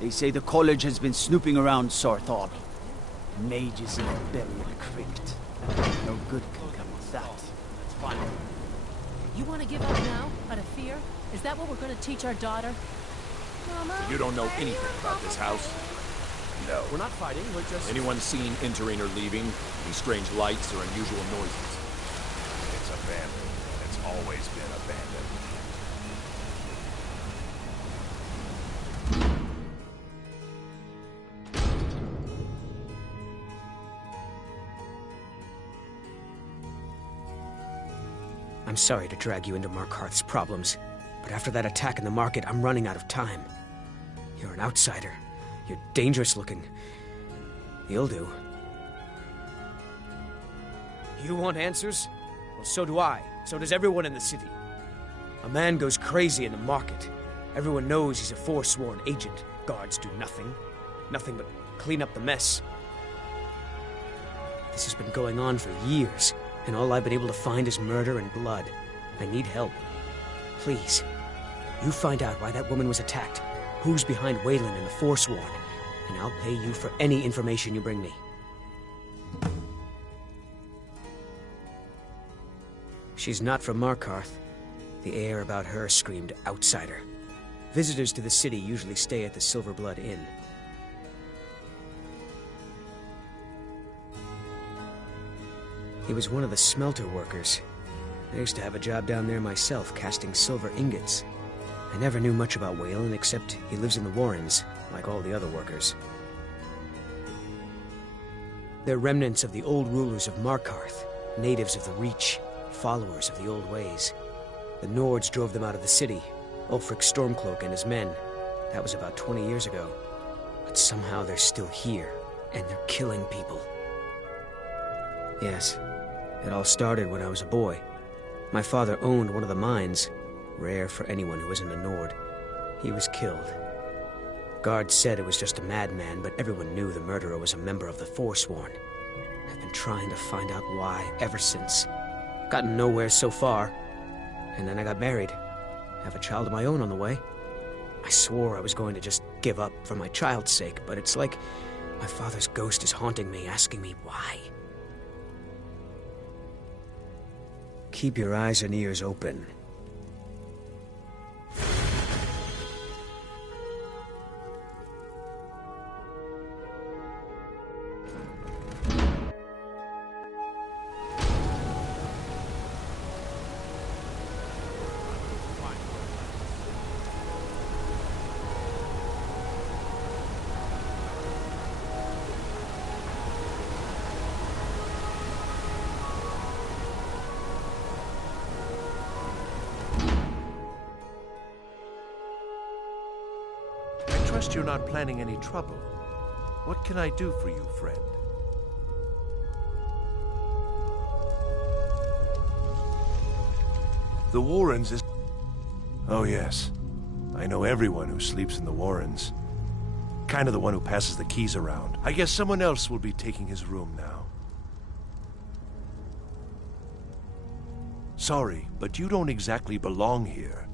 They say the college has been snooping around Sarthal. Mages in a burial crypt. No good can come of that. That's fine. You want to give up now, out of fear? Is that what we're going to teach our daughter? Mama, you don't know anything about this house? No. We're not fighting, we're just... Anyone seen entering or leaving? Any strange lights or unusual noises? It's abandoned. It's always been abandoned. I'm sorry to drag you into Markarth's problems, but after that attack in the market, I'm running out of time. You're an outsider. You're dangerous looking. You'll do. You want answers? Well, so do I. So does everyone in the city. A man goes crazy in the market. Everyone knows he's a forsworn agent. Guards do nothing. Nothing but clean up the mess. This has been going on for years, and all I've been able to find is murder and blood. I need help. Please, you find out why that woman was attacked, who's behind Waylon and the Forsworn, and I'll pay you for any information you bring me. She's not from Markarth. The air about her screamed outsider. Visitors to the city usually stay at the Silverblood Inn. He was one of the smelter workers. I used to have a job down there myself, casting silver ingots. I never knew much about Waylon, except he lives in the Warrens, like all the other workers. They're remnants of the old rulers of Markarth, natives of the Reach, followers of the old ways. The Nords drove them out of the city, Ulfric Stormcloak and his men. That was about 20 years ago. But somehow they're still here, and they're killing people. Yes, it all started when I was a boy. My father owned one of the mines, rare for anyone who isn't a Nord. He was killed. Guards said it was just a madman, but everyone knew the murderer was a member of the Forsworn. I've been trying to find out why ever since. Gotten nowhere so far. And then I got married. Have a child of my own on the way. I swore I was going to just give up for my child's sake, but it's like my father's ghost is haunting me, asking me why. Keep your eyes and ears open. Trust you're not planning any trouble. What can I do for you, friend? The Warrens is... Oh, yes. I know everyone who sleeps in the Warrens. Kind of the one who passes the keys around. I guess someone else will be taking his room now. Sorry, but you don't exactly belong here.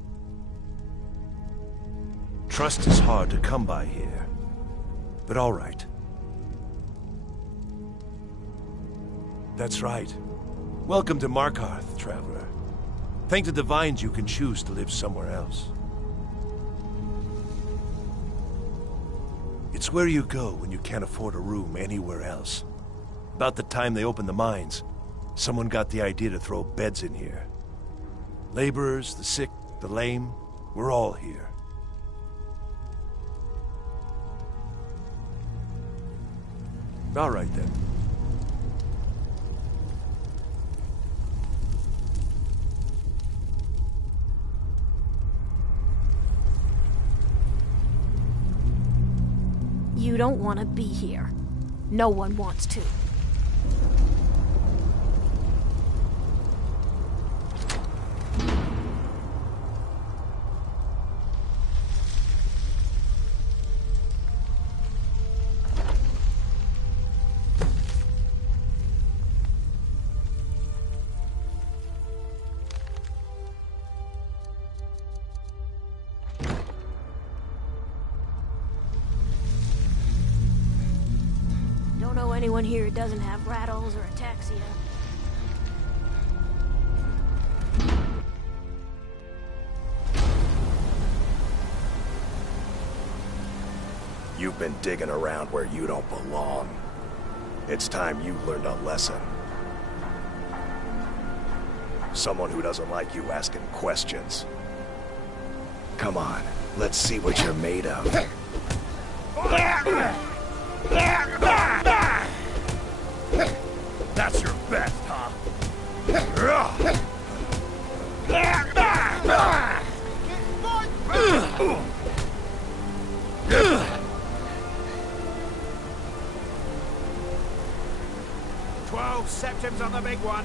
Trust is hard to come by here. But all right. That's right. Welcome to Markarth, traveler. Thank the Divines you can choose to live somewhere else. It's where you go when you can't afford a room anywhere else. About the time they opened the mines, someone got the idea to throw beds in here. Laborers, the sick, the lame, we're all here. All right, then. You don't want to be here. No one wants to. anyone here doesn't have rattles or ataxia. You've been digging around where you don't belong. It's time you learned a lesson. Someone who doesn't like you asking questions. Come on, let's see what you're made of. That's your best, huh? 12 septims on the big one.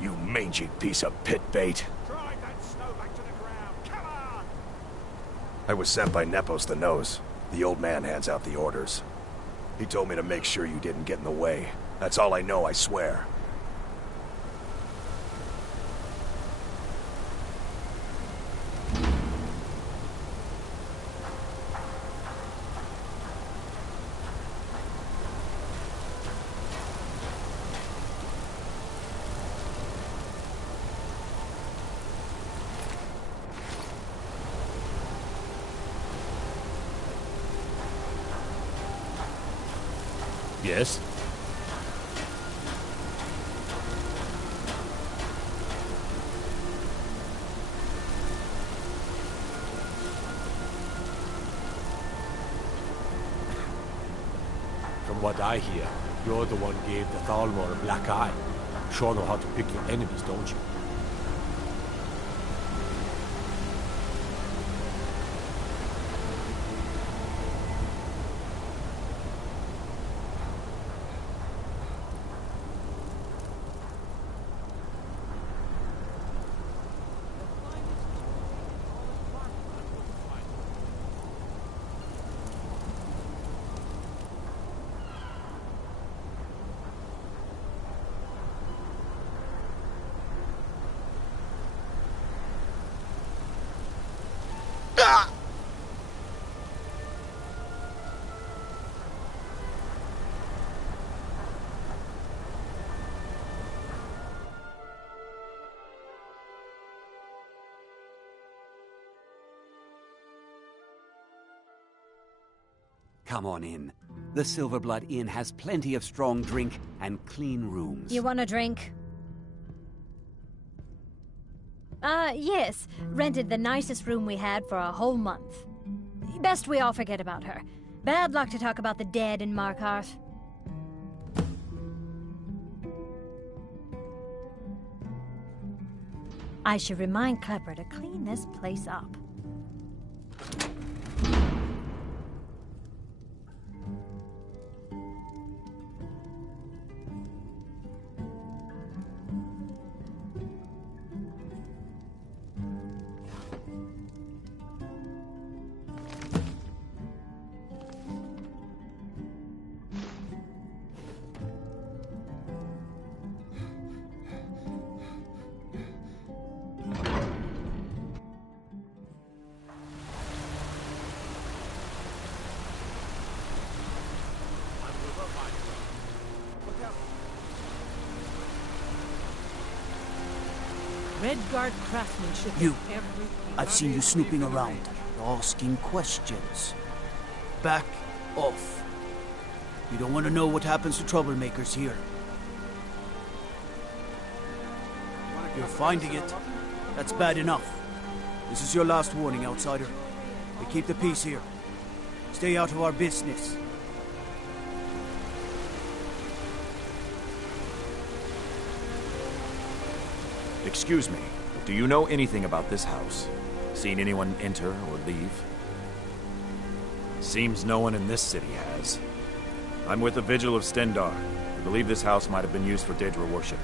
You mangy piece of pit bait. Drive that snow back to the ground. Come on! I was sent by Nepos the Nose. The old man hands out the orders. He told me to make sure you didn't get in the way. That's all I know, I swear. Yes? From what I hear, you're the one gave the Thalmor a black eye. Sure know how to pick your enemies, don't you? Come on in. The Silverblood Inn has plenty of strong drink and clean rooms. You want a drink? Yes. Rented the nicest room we had for a whole month. Best we all forget about her. Bad luck to talk about the dead in Markarth. I should remind Klepper to clean this place up. Redguard craftsmanship. You. I've seen you snooping around, asking questions. Back off. You don't want to know what happens to troublemakers here. You're finding it. That's bad enough. This is your last warning, outsider. We keep the peace here. Stay out of our business. Excuse me, do you know anything about this house? Seen anyone enter or leave? Seems no one in this city has. I'm with the Vigil of Stendar. We believe this house might have been used for Daedra worship,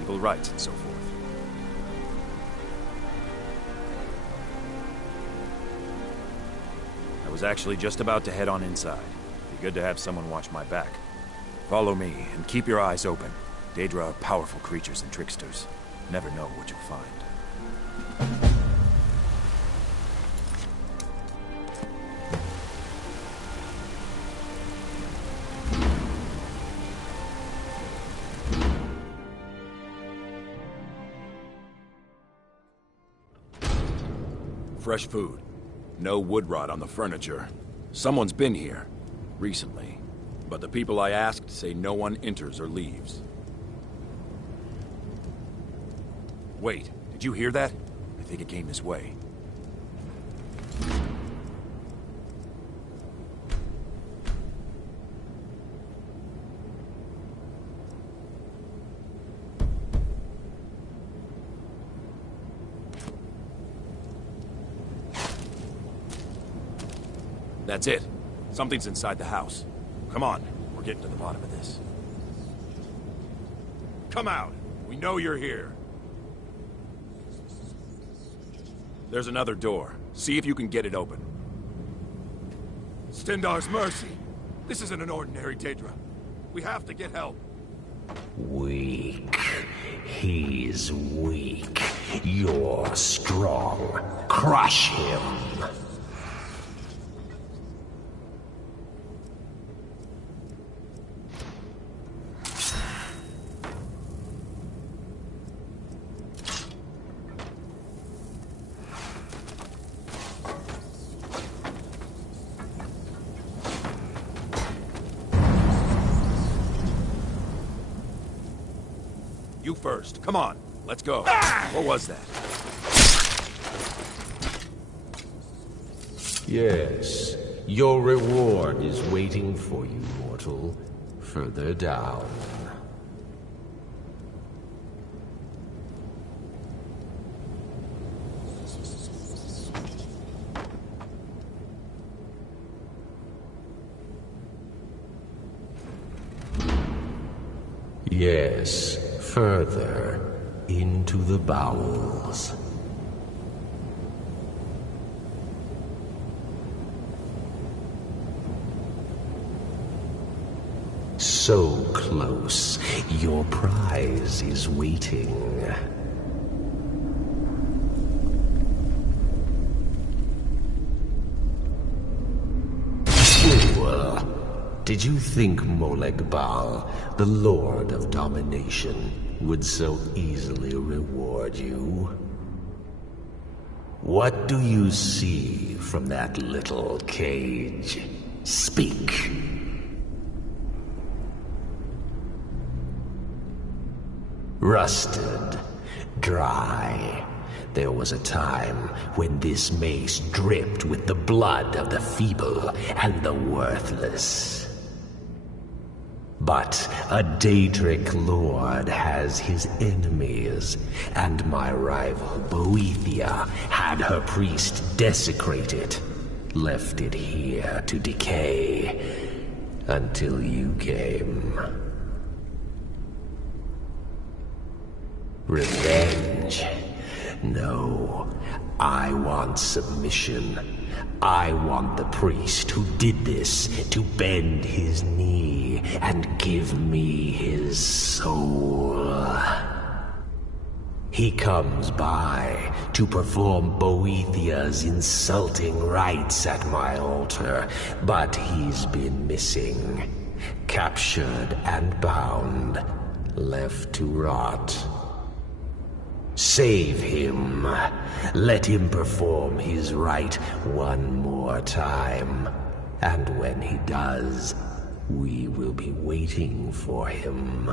legal rites and so forth. I was actually just about to head on inside. Be good to have someone watch my back. Follow me and keep your eyes open. Daedra are powerful creatures and tricksters. Never know what you'll find. Fresh food. No wood rot on the furniture. Someone's been here. Recently. But the people I asked say no one enters or leaves. Wait, did you hear that? I think it came this way. That's it. Something's inside the house. Come on, we're getting to the bottom of this. Come out! We know you're here. There's another door. See if you can get it open. Stendar's mercy! This isn't an ordinary Daedra. We have to get help. Weak. He's weak. You're strong. Crush him. You first. Come on. Let's go. What was that? Yes. Your reward is waiting for you, mortal. Further down. Yes. Further into the bowels. So close, your prize is waiting. Did you think Moleg Bal, the Lord of Domination, would so easily reward you? What do you see from that little cage? Speak. Rusted, dry. There was a time when this mace dripped with the blood of the feeble and the worthless. But a Daedric lord has his enemies, and my rival Boethia had her priest desecrated, left it here to decay, until you came. Revenge? No, I want submission. I want the priest who did this to bend his knee and give me his soul. He comes by to perform Boethia's insulting rites at my altar, but he's been missing. Captured and bound, left to rot. Save him. Let him perform his rite one more time. And when he does, we will be waiting for him.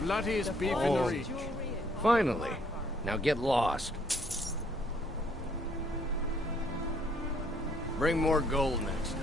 Bloodiest beef in the reach. Finally. Now get lost. Bring more gold next time.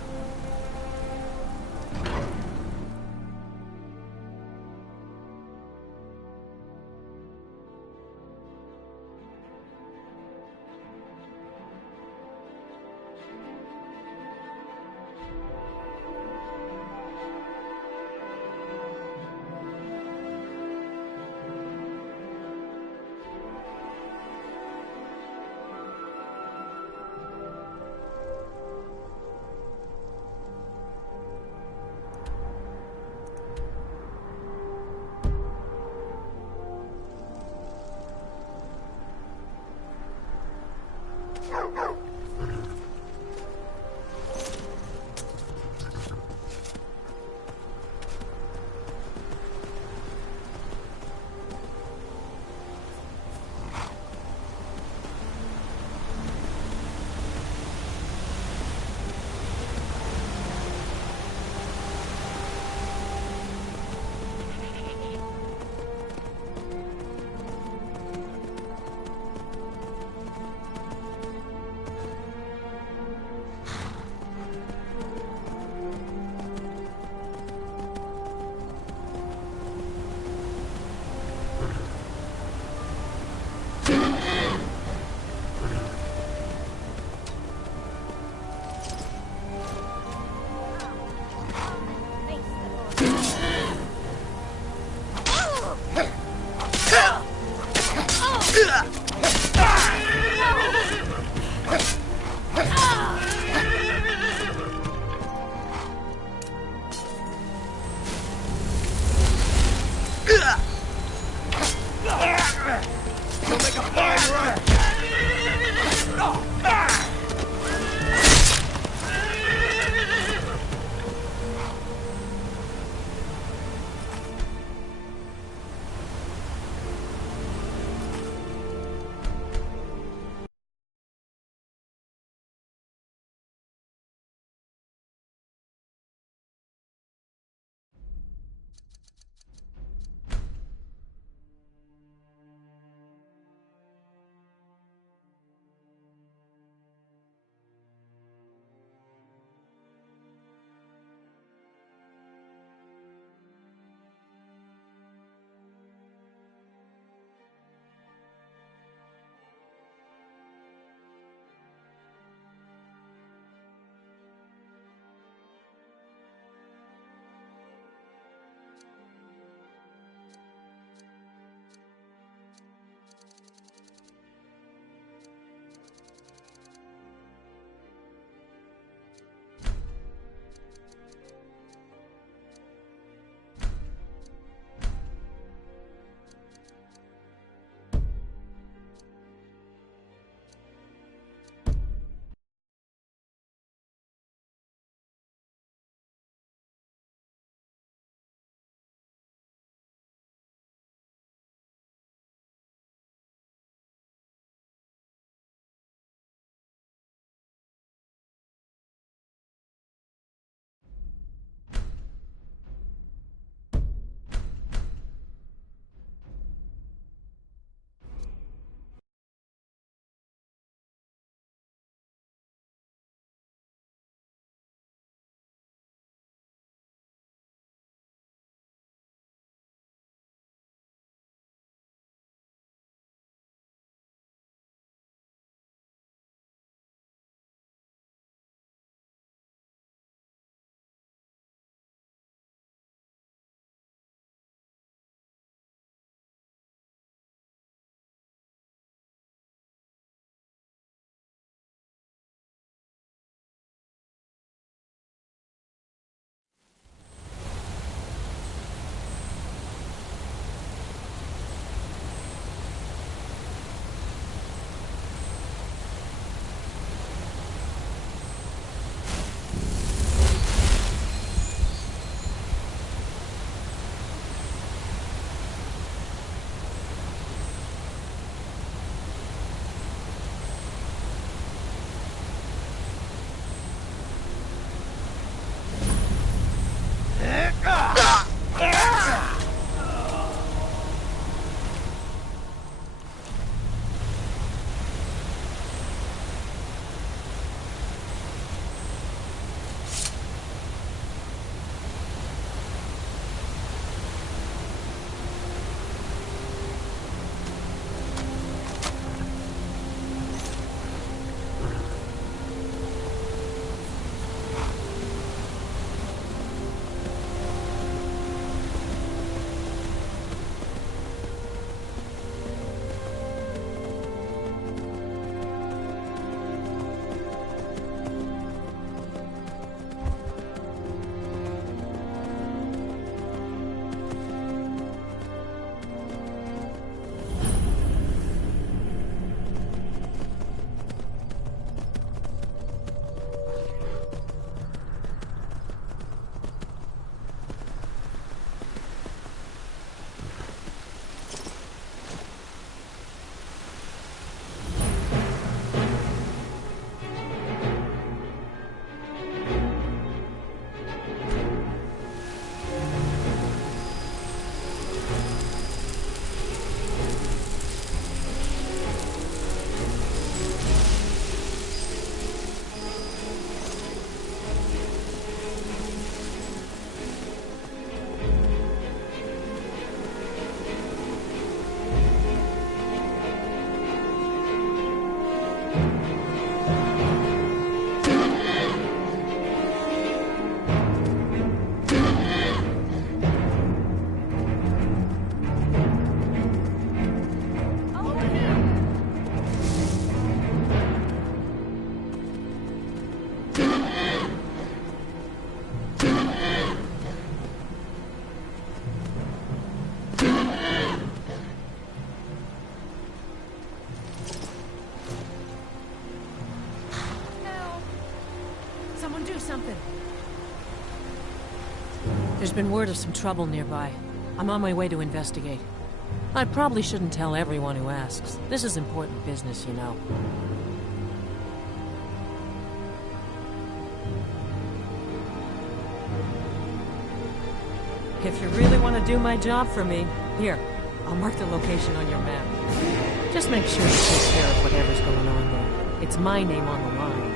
something. There's been word of some trouble nearby. I'm on my way to investigate. I probably shouldn't tell everyone who asks. This is important business, you know. If you really want to do my job for me, here, I'll mark the location on your map. Just make sure you take care of whatever's going on there. It's my name on the line.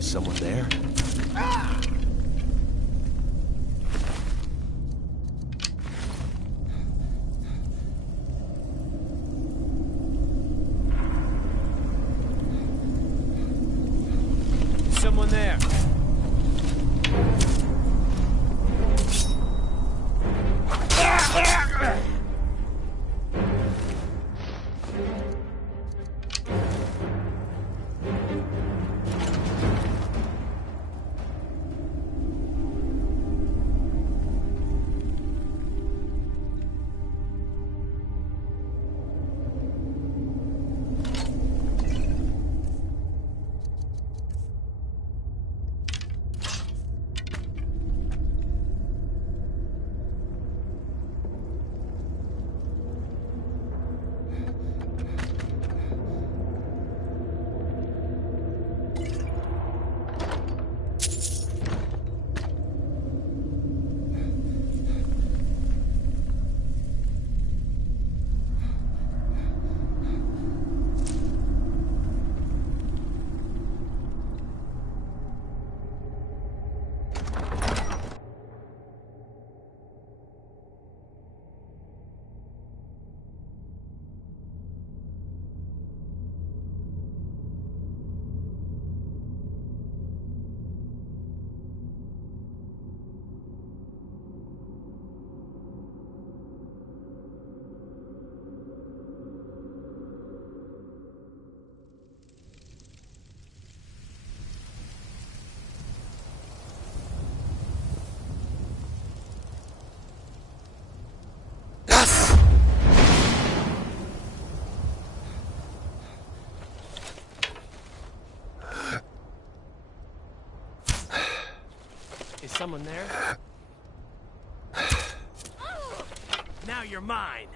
Someone there? Someone there. Is someone there? Now you're mine.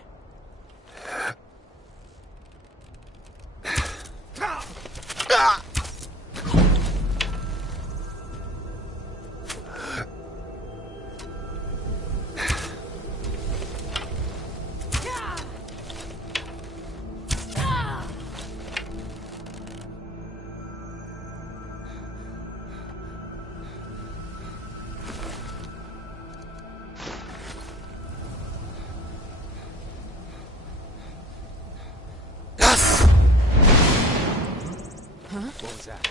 What was that?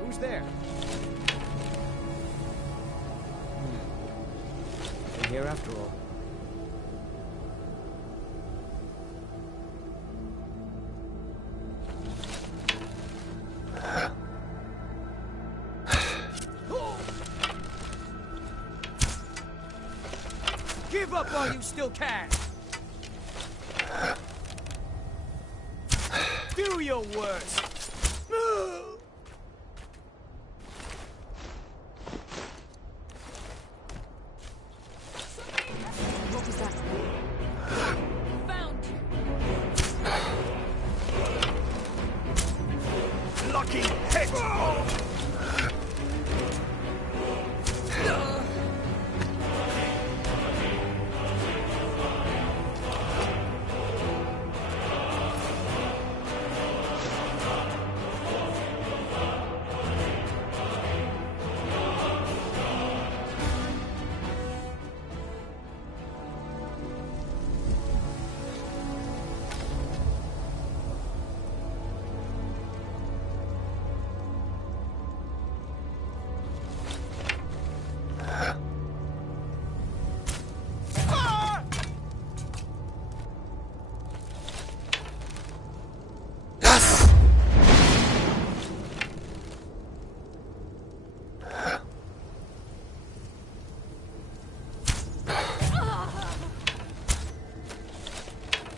Who's there? They're here after all. Give up while you still can! Do your worst! What was that? Found you! Lucky head!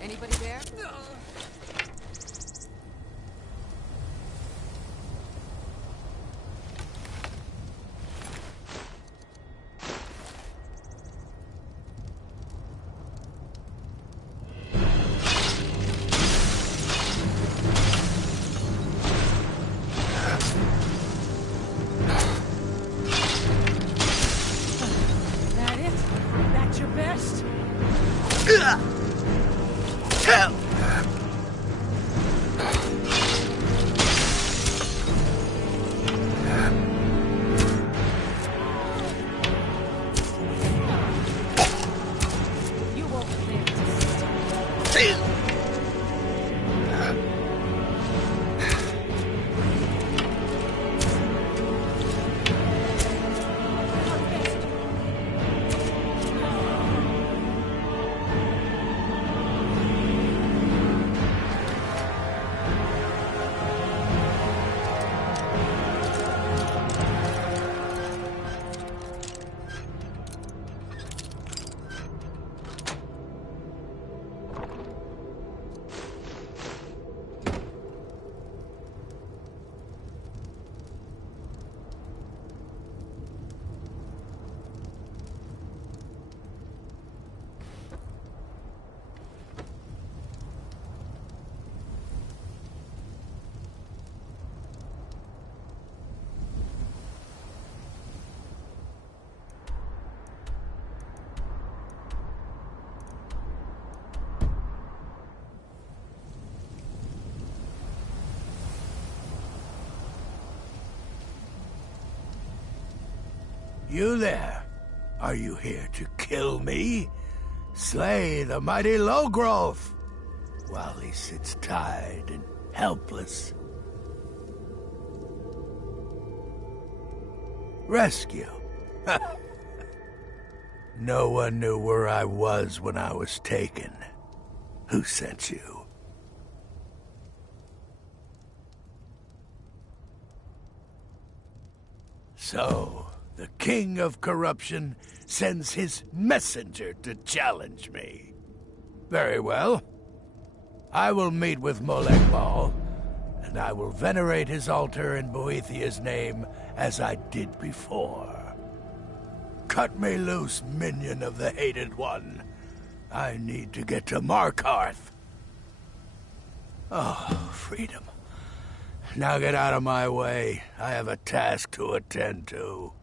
Anybody there? That it? That's your best? You won't live to see it. You there? Are you here to kill me? Slay the mighty Lowgrove while he sits tired and helpless. Rescue? No one knew where I was when I was taken. Who sent you? So, the king of corruption sends his messenger to challenge me. Very well. I will meet with Molag Bal, and I will venerate his altar in Boethiah's name as I did before. Cut me loose, minion of the Hated One. I need to get to Markarth. Oh, freedom. Now get out of my way. I have a task to attend to.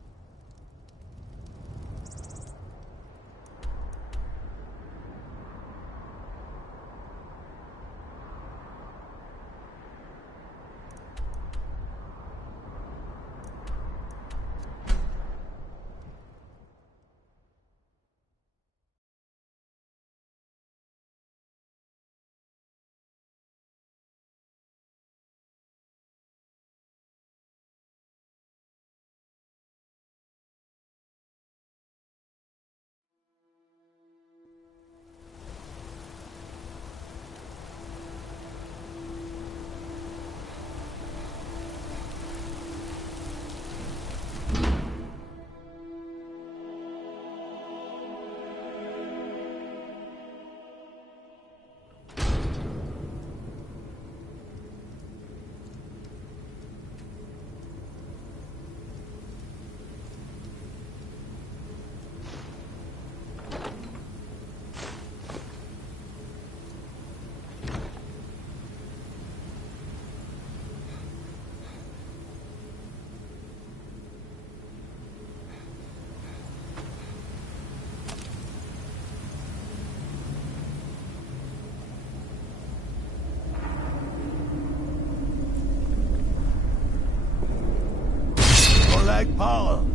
Paul,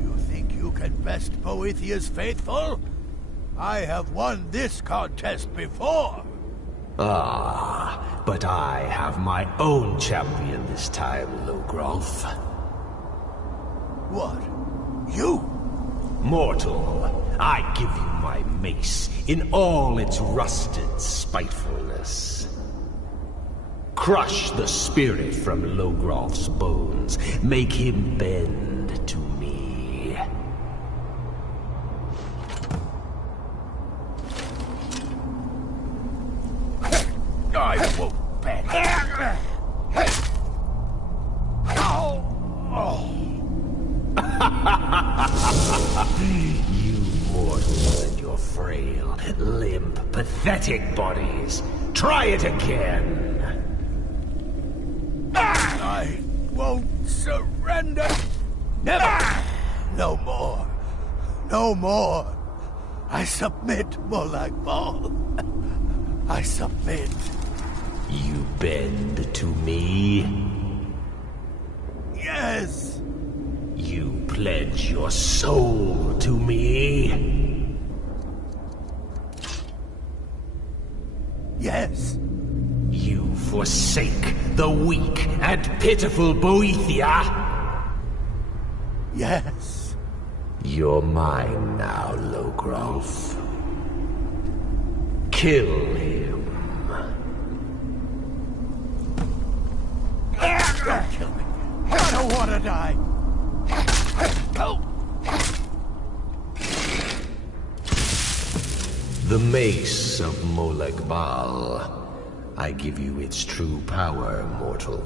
you think you can best Boethiah's faithful? I have won this contest before. Ah, but I have my own champion this time, Logrolf. What? You? Mortal, I give you my mace in all its rusted spitefulness. Crush the spirit from Logrolf's bones. Make him bend to me. I won't bend. You mortals and your frail, limp, pathetic bodies. Try it again. I won't surrender. Never. No more. No more. I submit, Molag Bal. I submit. You bend to me? Yes. You pledge your soul to me? Yes. You forsake the weak and pitiful Boethia? Yes. You're mine now, Logrolf. Kill him. Don't kill me. I don't want to die. The mace of Molag Bal. I give you its true power, mortal.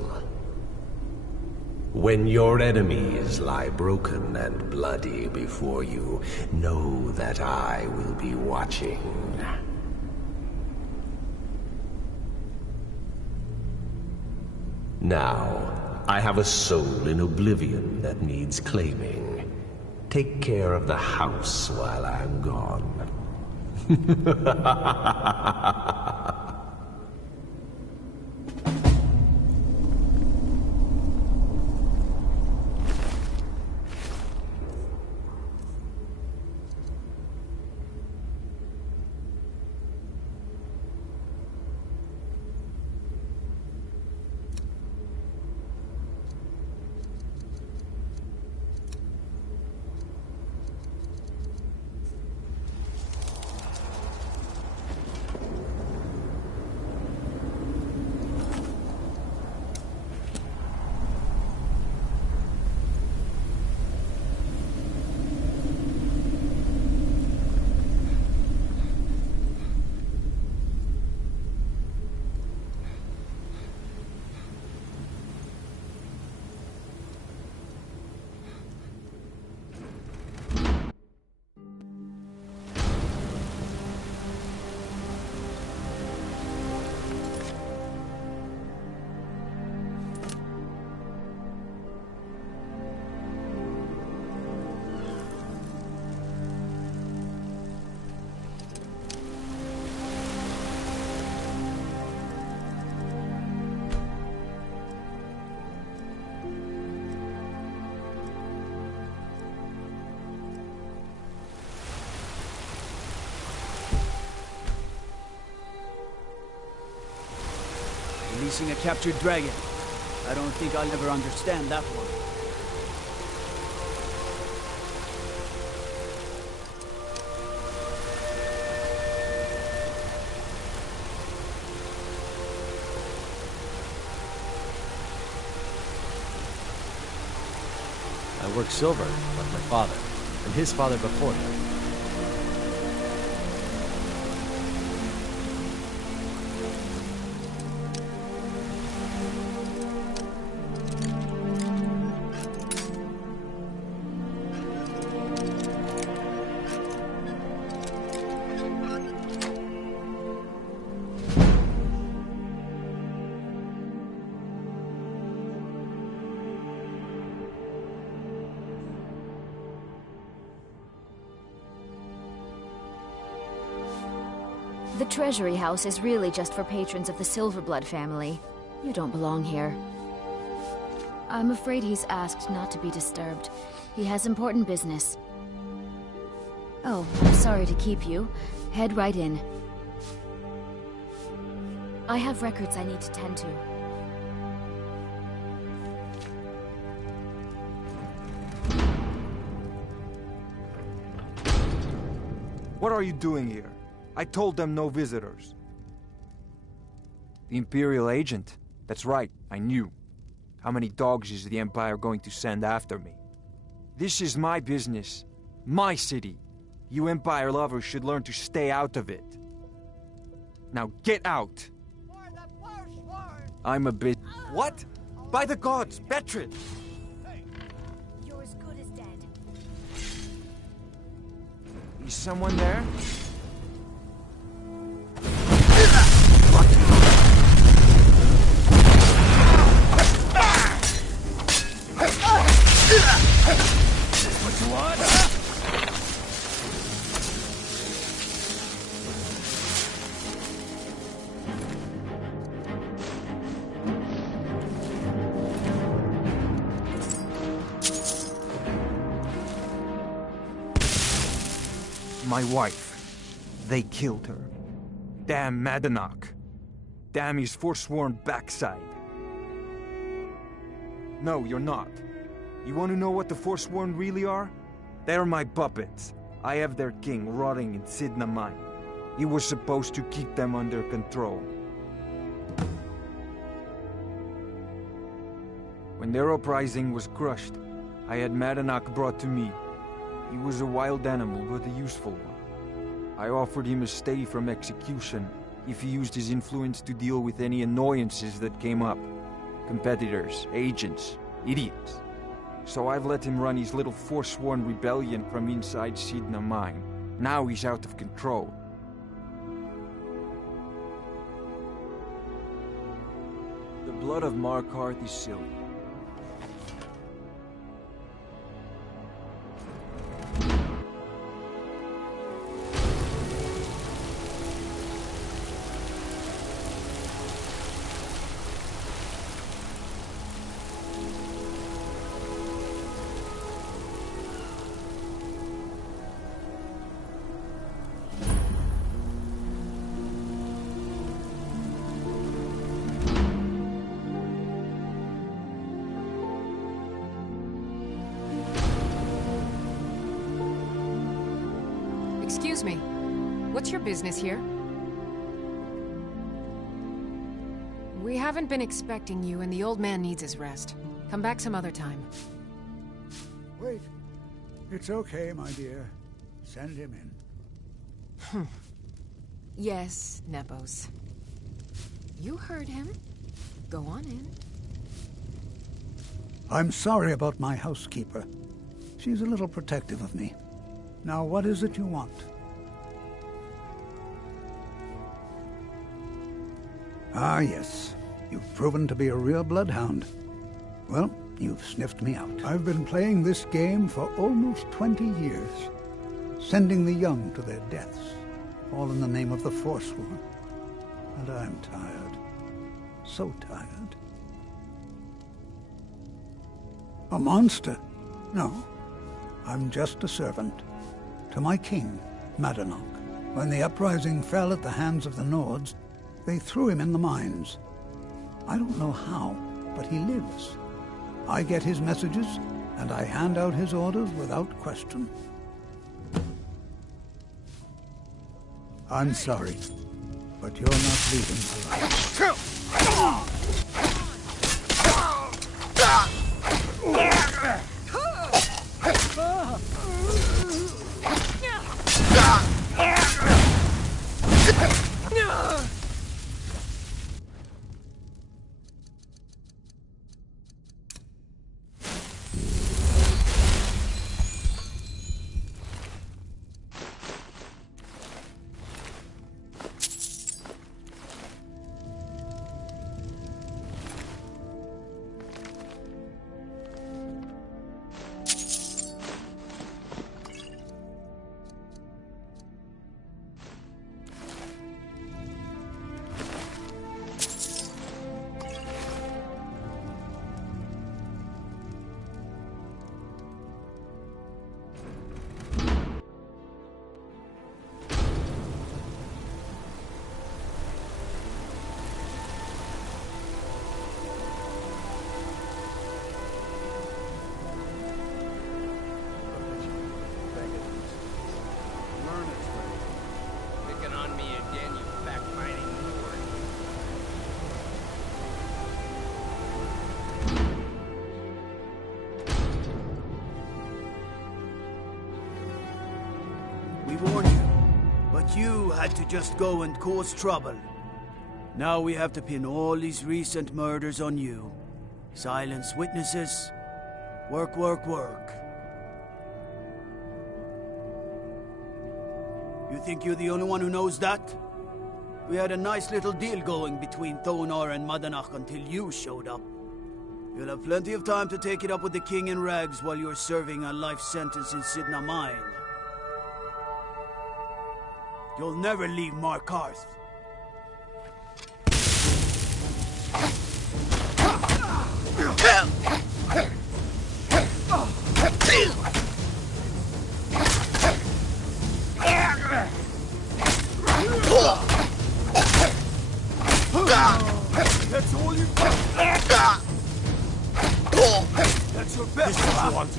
When your enemies lie broken and bloody before you, know that I will be watching. Now, I have a soul in oblivion that needs claiming. Take care of the house while I'm gone. Releasing a captured dragon. I don't think I'll ever understand that one. I work silver, like my father, and his father before him. The Treasury House is really just for patrons of the Silverblood family. You don't belong here. I'm afraid he's asked not to be disturbed. He has important business. Oh, I'm sorry to keep you. Head right in. I have records I need to tend to. What are you doing here? I told them no visitors. The Imperial agent? That's right, I knew. How many dogs is the Empire going to send after me? This is my business. My city. You Empire lovers should learn to stay out of it. Now get out! I'm a bit... What? By the gods, Betrid! You're as good as dead. Is someone there? What you want? My wife. They killed her. Damn Madanach. Damn his forsworn backside. No, you're not. You want to know what the Forsworn really are? They're my puppets. I have their king rotting in Sidna Mine. He was supposed to keep them under control. When their uprising was crushed, I had Madanach brought to me. He was a wild animal, but a useful one. I offered him a stay from execution if he used his influence to deal with any annoyances that came up. Competitors, agents, idiots. So I've let him run his little forsworn rebellion from inside Sidna Mine. Now he's out of control. The blood of Markarth is silver. Excuse me. What's your business here? We haven't been expecting you, and the old man needs his rest. Come back some other time. Wait. It's okay, my dear. Send him in. Yes, Nepos. You heard him. Go on in. I'm sorry about my housekeeper. She's a little protective of me. Now, what is it you want? Ah, yes. You've proven to be a real bloodhound. Well, you've sniffed me out. I've been playing this game for almost 20 years, sending the young to their deaths, all in the name of the Forsworn. And I'm tired. So tired. A monster? No. I'm just a servant. To my king, Madanach. When the uprising fell at the hands of the Nords, they threw him in the mines. I don't know how, but he lives. I get his messages, and I hand out his orders without question. I'm sorry, but you're not leaving alive. We warned you, but you had to just go and cause trouble. Now we have to pin all these recent murders on you. Silence witnesses. Work, work, work. You think you're the only one who knows that? We had a nice little deal going between Thonar and Madanach until you showed up. You'll have plenty of time to take it up with the King in rags while you're serving a life sentence in Sidna Mine. You'll never leave Markarth. That's all you got. That's your best. This is what you want.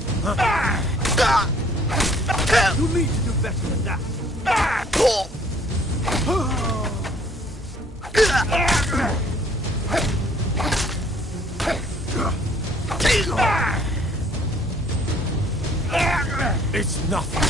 You need to do better than that. It's nothing.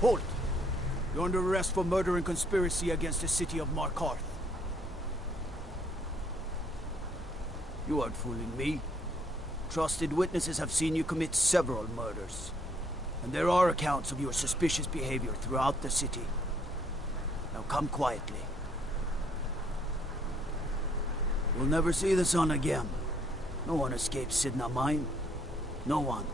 Hold! You're under arrest for murder and conspiracy against the city of Markarth. You aren't fooling me. Trusted witnesses have seen you commit several murders. And there are accounts of your suspicious behavior throughout the city. Now come quietly. You'll never see the sun again. No one escapes Sidna Mine. No one.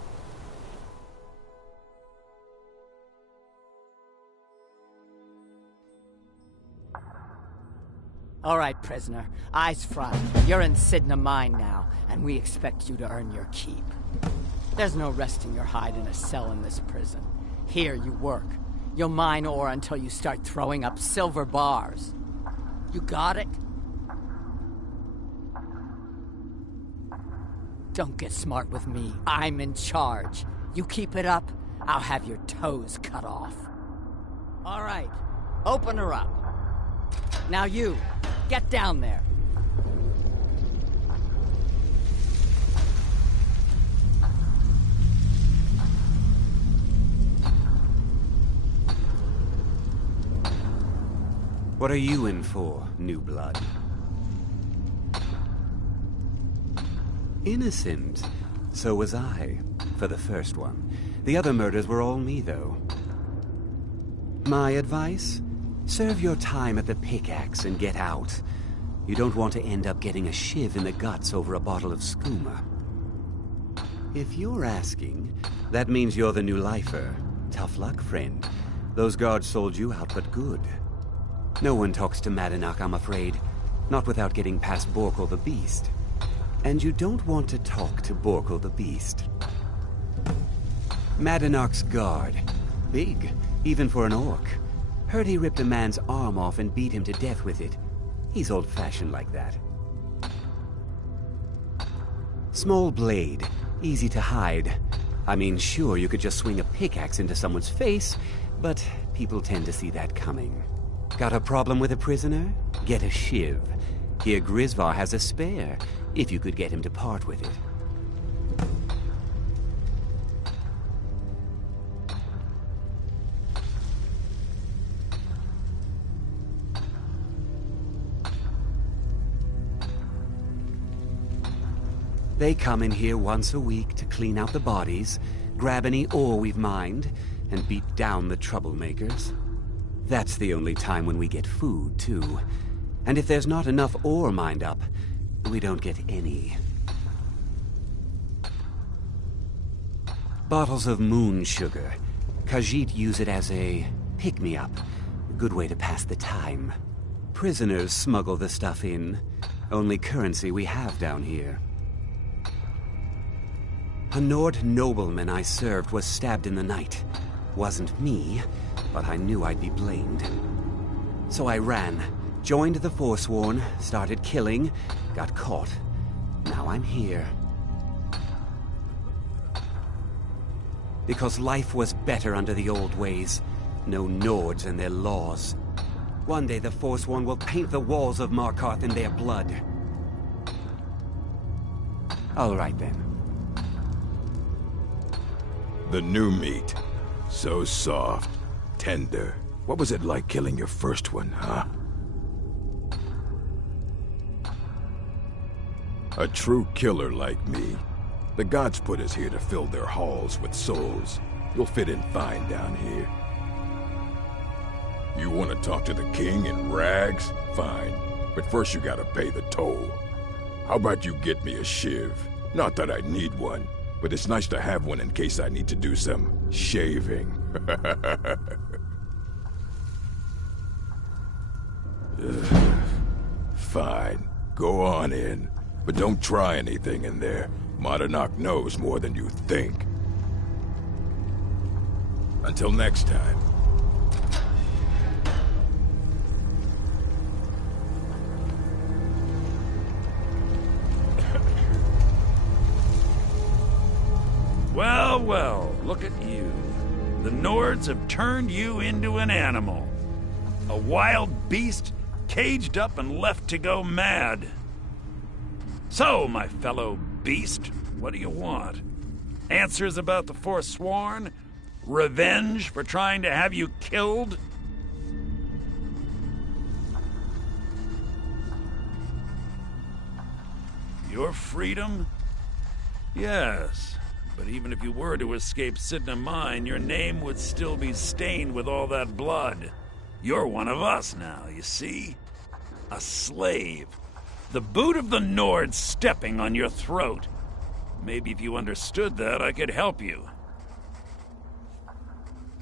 All right, prisoner. Eyes front. You're in Sidna Mine now, and we expect you to earn your keep. There's no resting your hide in a cell in this prison. Here you work. You'll mine ore until you start throwing up silver bars. You got it? Don't get smart with me. I'm in charge. You keep it up, I'll have your toes cut off. All right. Open her up. Now you, get down there. What are you in for, new blood? Innocent. So was I, for the first one. The other murders were all me, though. My advice? Serve your time at the pickaxe and get out. You don't want to end up getting a shiv in the guts over a bottle of skooma. If you're asking, that means you're the new lifer. Tough luck, friend. Those guards sold you out, but good. No one talks to Madanach, I'm afraid. Not without getting past Borkul the Beast. And you don't want to talk to Borkul the Beast. Madanach's guard. Big, even for an orc. Heard he ripped a man's arm off and beat him to death with it. He's old-fashioned like that. Small blade, easy to hide. I mean, sure, you could just swing a pickaxe into someone's face, but people tend to see that coming. Got a problem with a prisoner? Get a shiv. Here Grisvar has a spare, if you could get him to part with it. They come in here once a week to clean out the bodies, grab any ore we've mined, and beat down the troublemakers. That's the only time when we get food, too. And if there's not enough ore mined up, we don't get any. Bottles of moon sugar. Khajiit use it as a pick-me-up. Good way to pass the time. Prisoners smuggle the stuff in. Only currency we have down here. A Nord nobleman I served was stabbed in the night. Wasn't me, but I knew I'd be blamed. So I ran, joined the Forsworn, started killing, got caught. Now I'm here. Because life was better under the old ways. No Nords and their laws. One day the Forsworn will paint the walls of Markarth in their blood. All right then. The new meat. So soft, tender. What was it like killing your first one, huh? A true killer like me. The gods put us here to fill their halls with souls. You'll fit in fine down here. You want to talk to the king in rags? Fine. But first you gotta pay the toll. How about you get me a shiv? Not that I need one. But it's nice to have one in case I need to do some shaving. Fine. Go on in. But don't try anything in there. Madanach knows more than you think. Until next time. Well, well, look at you. The Nords have turned you into an animal. A wild beast caged up and left to go mad. So, my fellow beast, what do you want? Answers about the Forsworn? Revenge for trying to have you killed? Your freedom? Yes. But even if you were to escape Sidna Mine, your name would still be stained with all that blood. You're one of us now, you see? A slave. The boot of the Nord stepping on your throat. Maybe if you understood that, I could help you.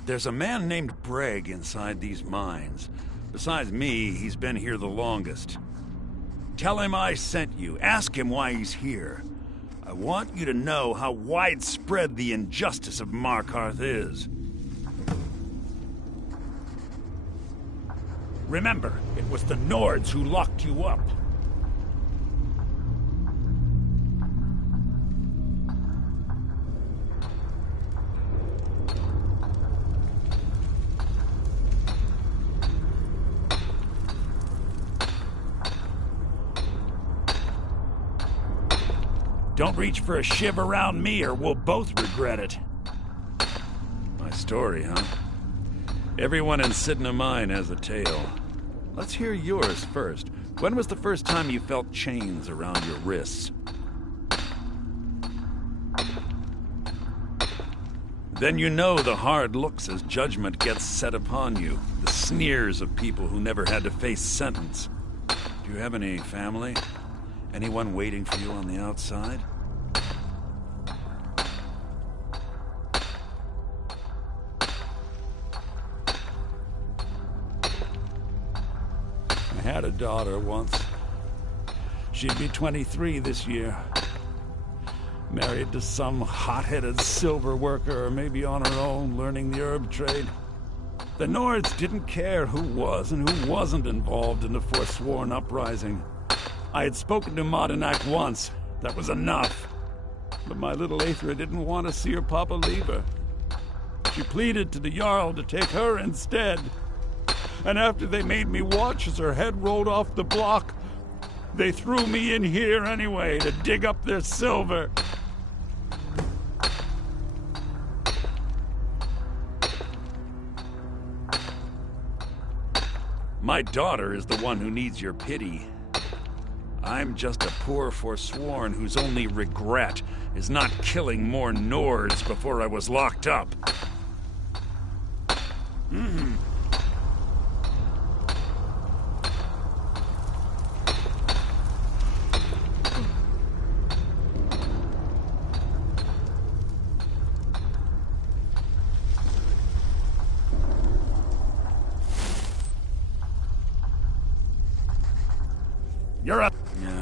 There's a man named Breg inside these mines. Besides me, he's been here the longest. Tell him I sent you. Ask him why he's here. I want you to know how widespread the injustice of Markarth is. Remember, it was the Nords who locked you up. Don't reach for a shiv around me or we'll both regret it. My story, huh? Everyone in Sidna Mine has a tale. Let's hear yours first. When was the first time you felt chains around your wrists? Then you know the hard looks as judgment gets set upon you. The sneers of people who never had to face sentence. Do you have any family? Anyone waiting for you on the outside? I had a daughter once. She'd be 23 this year. Married to some hot-headed silver worker, or maybe on her own, learning the herb trade. The Nords didn't care who was and who wasn't involved in the Forsworn uprising. I had spoken to Modinak once. That was enough. But my little Aethra didn't want to see her papa leave her. She pleaded to the Jarl to take her instead. And after they made me watch as her head rolled off the block, they threw me in here anyway to dig up their silver. My daughter is the one who needs your pity. I'm just a poor Forsworn whose only regret is not killing more Nords before I was locked up.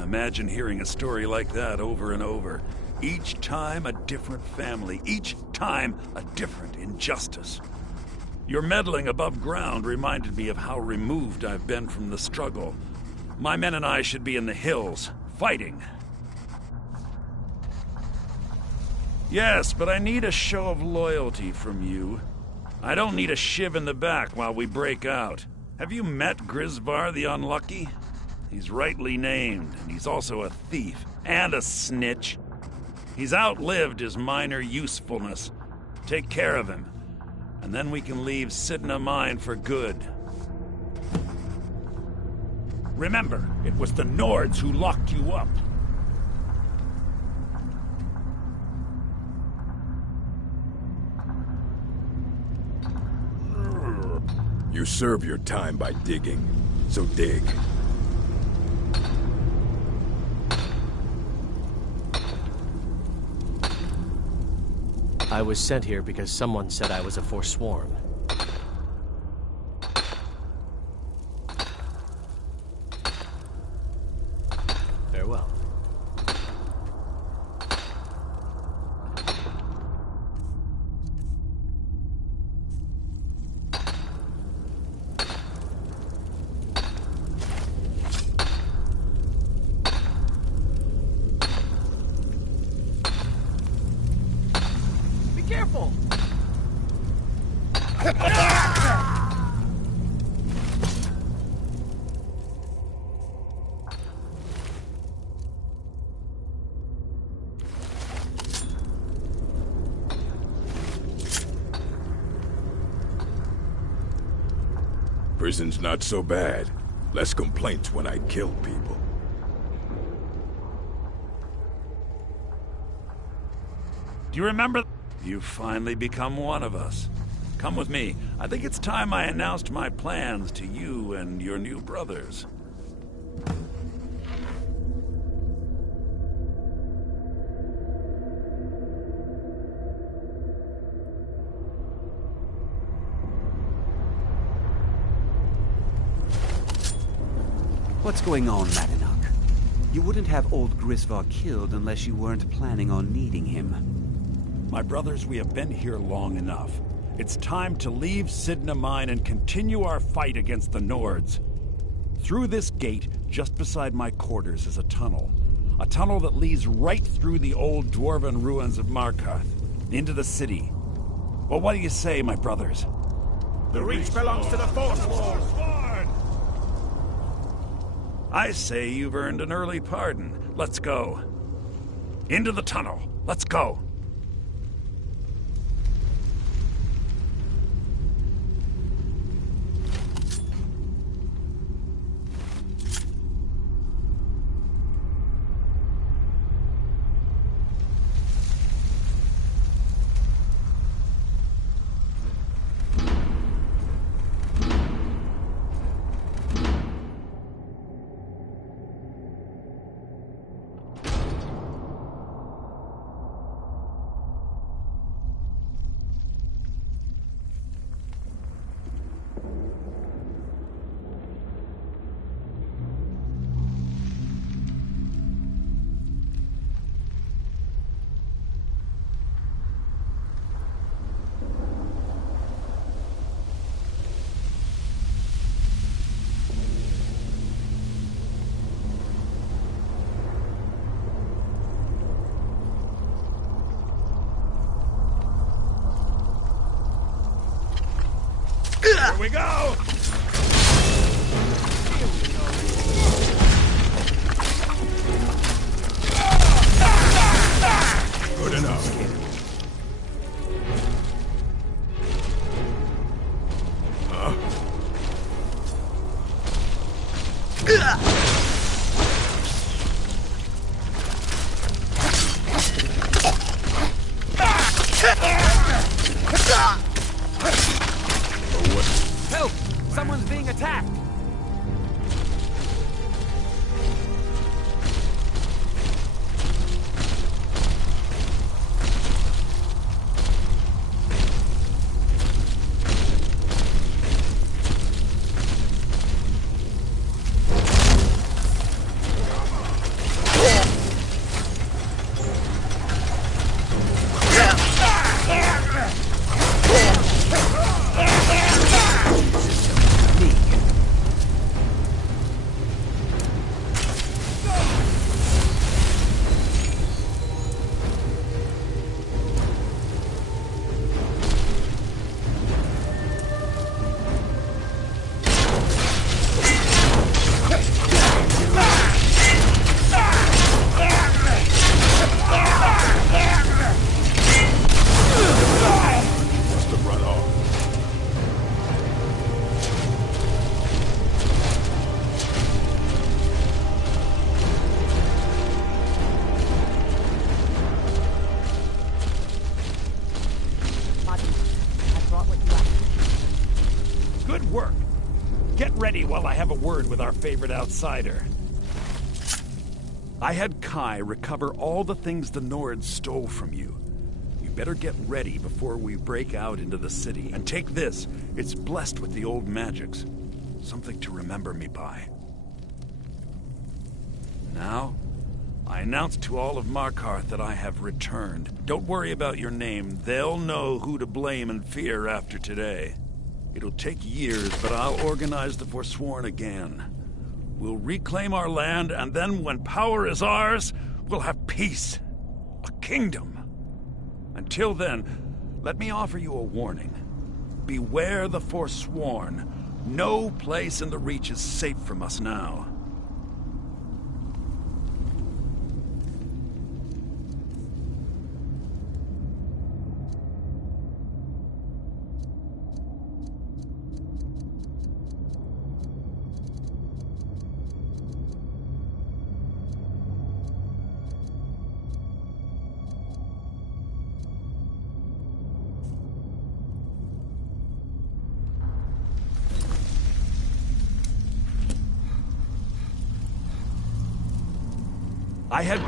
Imagine hearing a story like that over and over. Each time a different family, each time a different injustice. Your meddling above ground reminded me of how removed I've been from the struggle. My men and I should be in the hills, fighting. Yes, but I need a show of loyalty from you. I don't need a shiv in the back while we break out. Have you met Grisvar the Unlucky? He's rightly named, and he's also a thief and a snitch. He's outlived his minor usefulness. Take care of him, and then we can leave Sidna Mine for good. Remember, it was the Nords who locked you up. You serve your time by digging, so dig. I was sent here because someone said I was a Forsworn. Farewell. Careful! Prison's not so bad. Less complaints when I kill people. Do you remember? You've finally become one of us. Come with me. I think it's time I announced my plans to you and your new brothers. What's going on, Madinak? You wouldn't have old Grisvar killed unless you weren't planning on needing him. My brothers, we have been here long enough. It's time to leave Sidna Mine and continue our fight against the Nords. Through this gate, just beside my quarters, is a tunnel. A tunnel that leads right through the old dwarven ruins of Markarth, into the city. Well, what do you say, my brothers? The Reach belongs to the Forsworn! I say you've earned an early pardon. Let's go. Into the tunnel. Let's go. we go! Good enough. Help! Someone's being attacked! Good work. Get ready while I have a word with our favorite outsider. I had Kai recover all the things the Nords stole from you. You better get ready before we break out into the city. And take this. It's blessed with the old magics. Something to remember me by. Now, I announce to all of Markarth that I have returned. Don't worry about your name. They'll know who to blame and fear after today. It'll take years, but I'll organize the Forsworn again. We'll reclaim our land, and then when power is ours, we'll have peace. A kingdom. Until then, let me offer you a warning. Beware the Forsworn. No place in the Reach is safe from us now. I had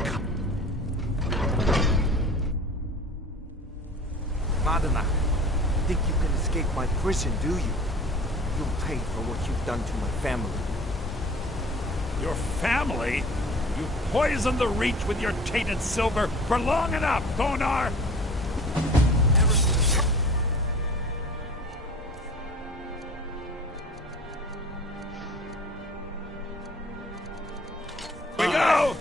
Madana, think you can escape my prison, do you? You'll pay for what you've done to my family. Your family? You poisoned the Reach with your tainted silver for long enough, Thonar! We go!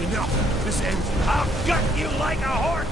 Enough! This ends. I'll gut you like a horker!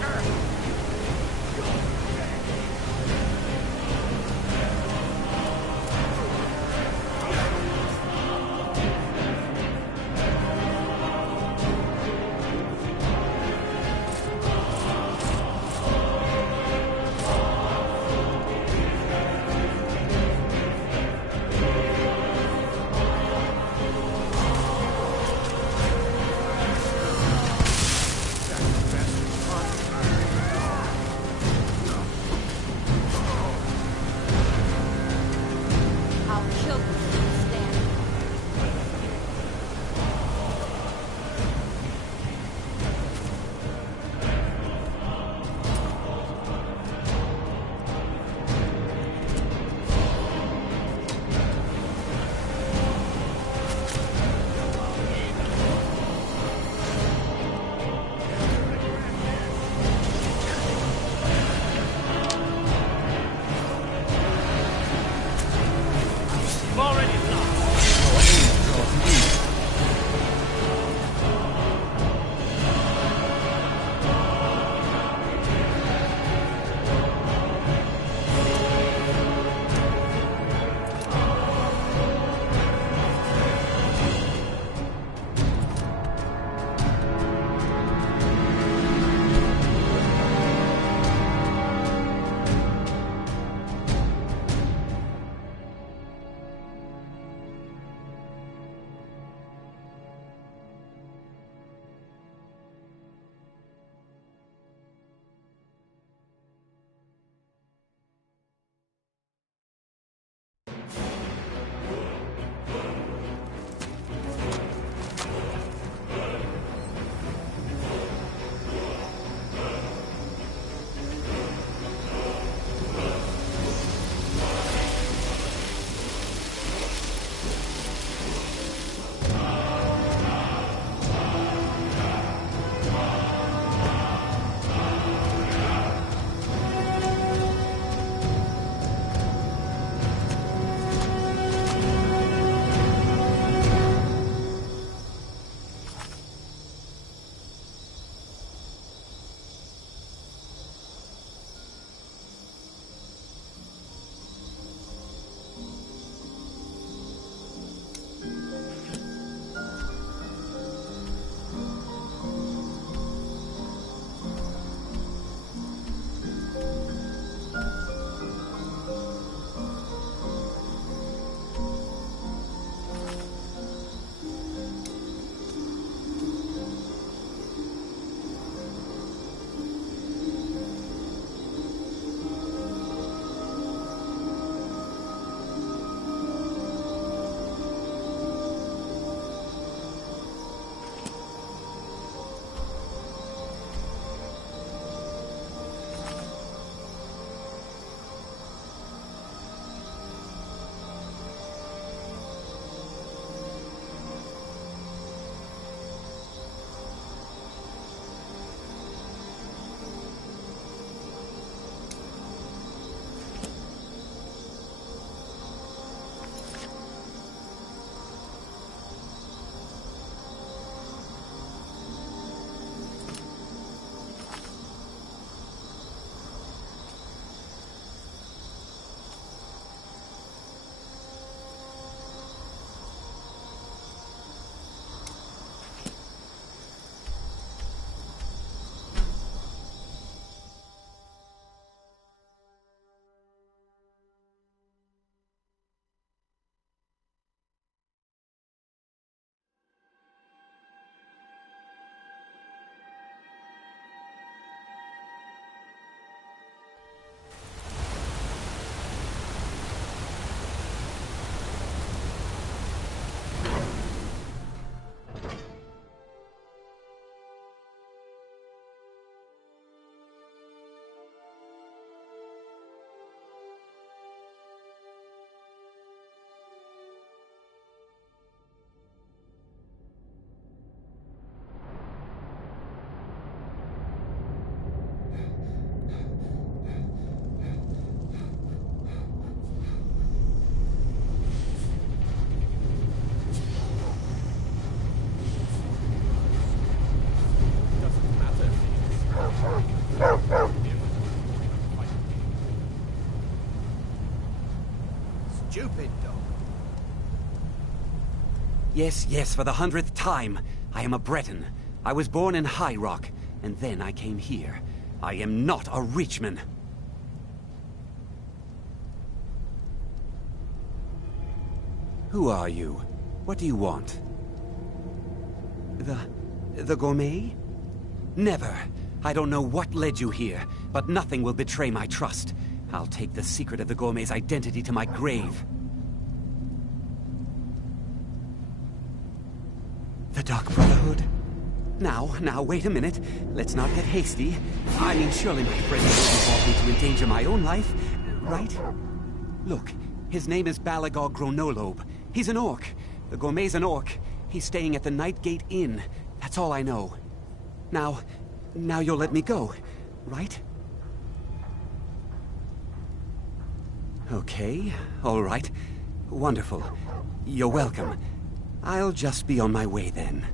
Yes, yes, for the 100th time. I am a Breton. I was born in High Rock, and then I came here. I am not a Richman. Who are you? What do you want? The gourmet? Never. I don't know what led you here, but nothing will betray my trust. I'll take the secret of the gourmet's identity to my grave. The Dark Brotherhood? Now, wait a minute. Let's not get hasty. I mean, surely my friend wouldn't want me to endanger my own life, right? Look, his name is Balagog Gronolobe. He's an orc. The gourmet's an orc. He's staying at the Nightgate Inn. That's all I know. Now you'll let me go, right? Okay, all right. Wonderful. You're welcome. I'll just be on my way then.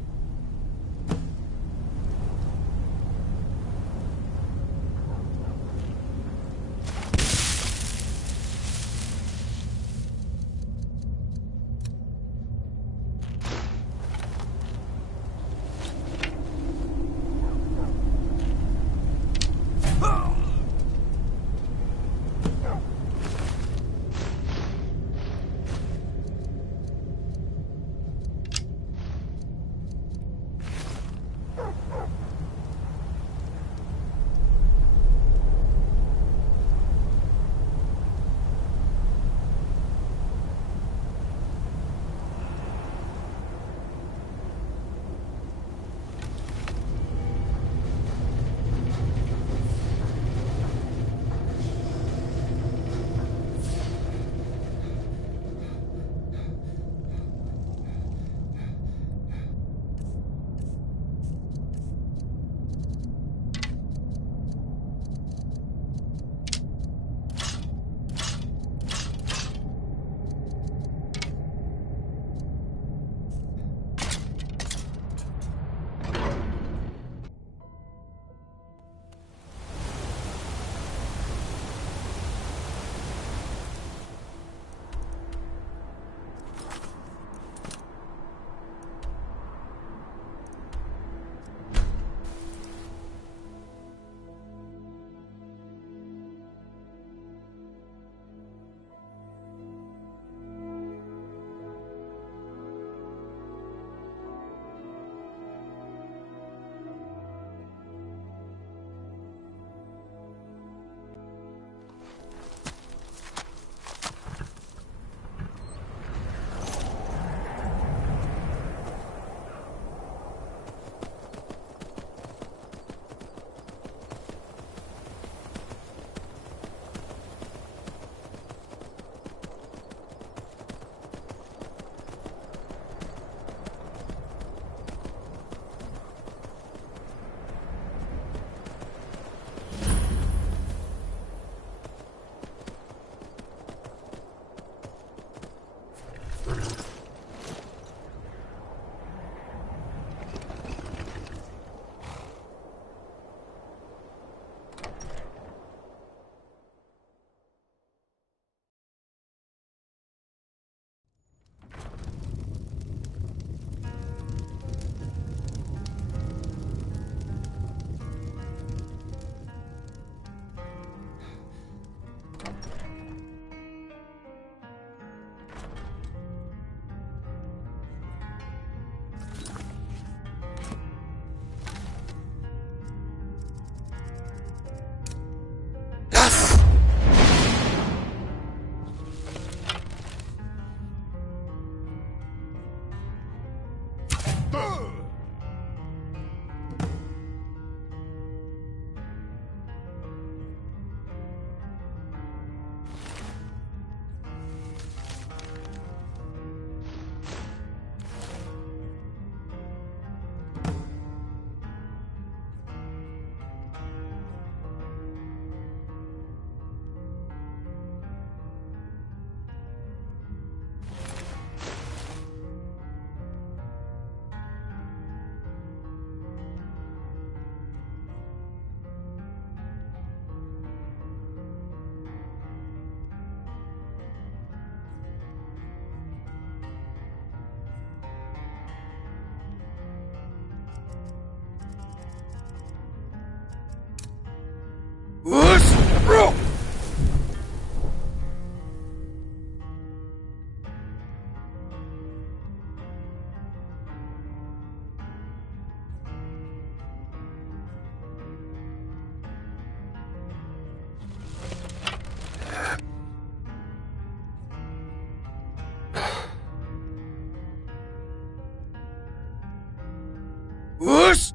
Whoosh!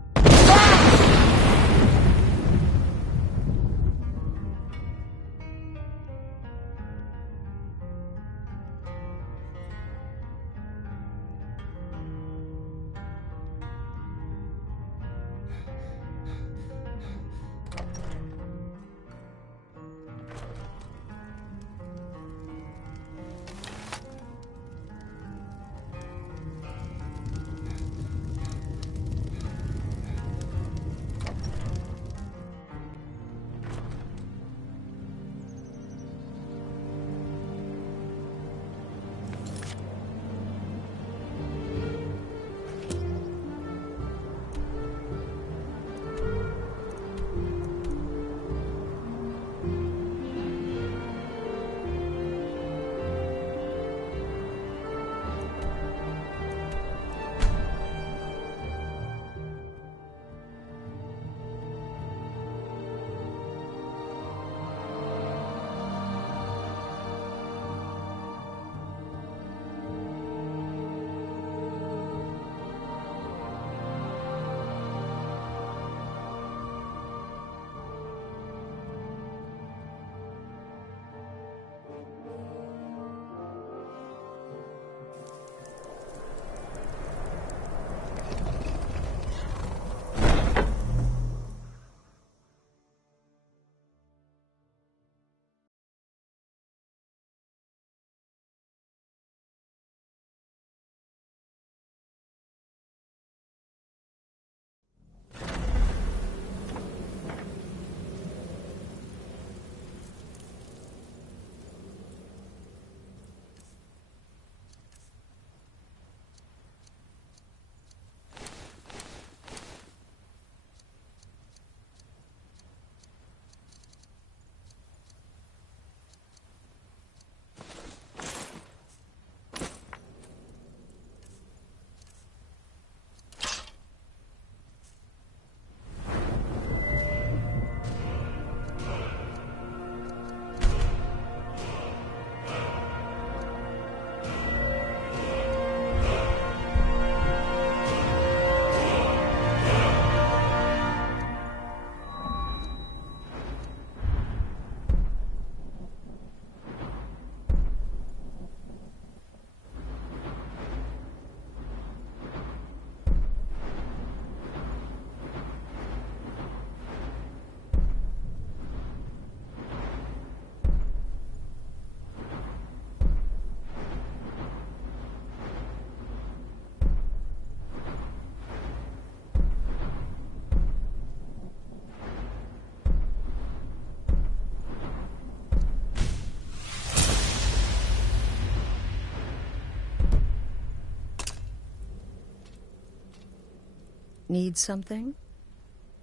Need something?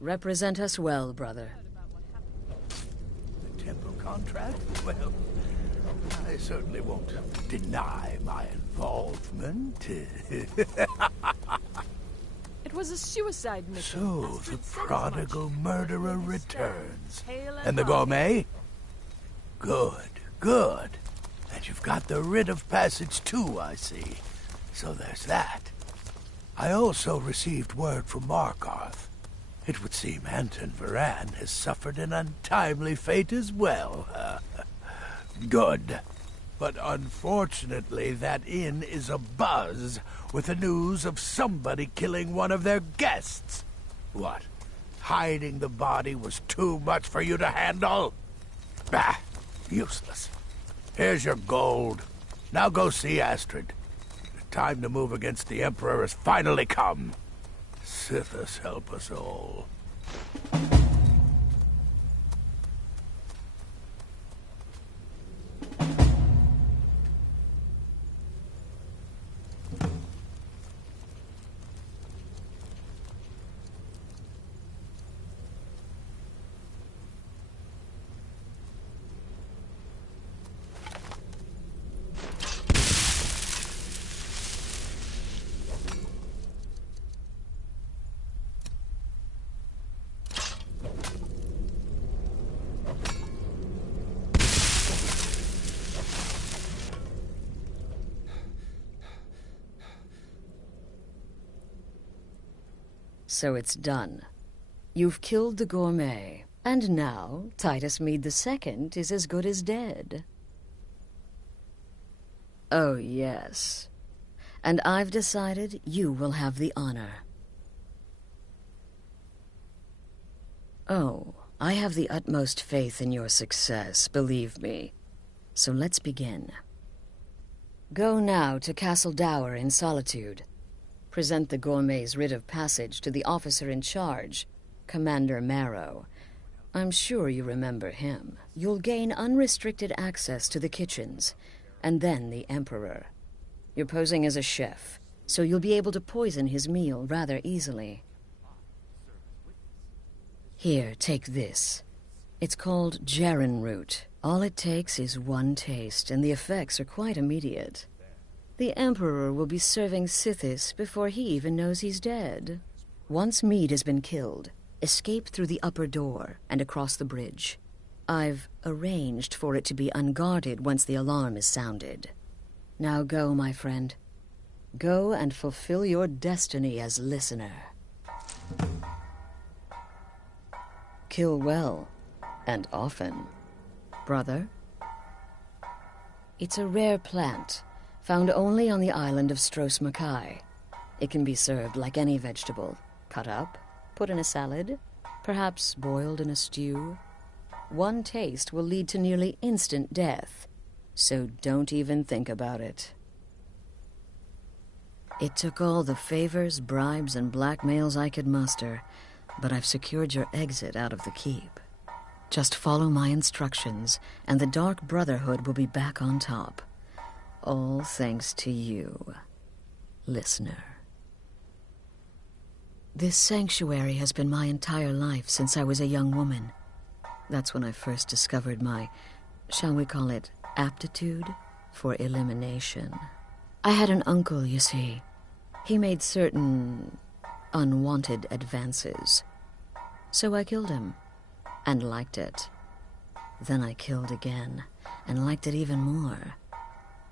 Represent us well, brother. The temple contract? Well, I certainly won't deny my involvement. It was a suicide mission. So, the prodigal murderer returns. And the gourmet? Good, good. And you've got the writ of passage too, I see. So there's that. I also received word from Markarth. It would seem Anton Varan has suffered an untimely fate as well. Good. But unfortunately, that inn is abuzz with the news of somebody killing one of their guests. What? Hiding the body was too much for you to handle? Bah! Useless. Here's your gold. Now go see Astrid. The time to move against the Emperor has finally come. Sithis help us all. So it's done. You've killed the gourmet, and now Titus Mead II is as good as dead. Oh, yes. And I've decided you will have the honor. Oh, I have the utmost faith in your success, believe me. So let's begin. Go now to Castle Dower in Solitude. Present the gourmet's writ of passage to the officer in charge, Commander Marrow. I'm sure you remember him. You'll gain unrestricted access to the kitchens, and then the Emperor. You're posing as a chef, so you'll be able to poison his meal rather easily. Here, take this. It's called Jarren root. All it takes is one taste, and the effects are quite immediate. The Emperor will be serving Sithis before he even knows he's dead. Once Mead has been killed, escape through the upper door and across the bridge. I've arranged for it to be unguarded once the alarm is sounded. Now go, my friend. Go and fulfill your destiny as listener. Kill well, and often. Brother? It's a rare plant, found only on the island of Stros Mackay. It can be served like any vegetable, cut up, put in a salad, perhaps boiled in a stew. One taste will lead to nearly instant death, so don't even think about it. It took all the favors, bribes, and blackmails I could muster, but I've secured your exit out of the keep. Just follow my instructions, and the Dark Brotherhood will be back on top. All thanks to you, listener. This sanctuary has been my entire life since I was a young woman. That's when I first discovered my, shall we call it, aptitude for elimination. I had an uncle, you see. He made certain unwanted advances. So I killed him, and liked it. Then I killed again, and liked it even more,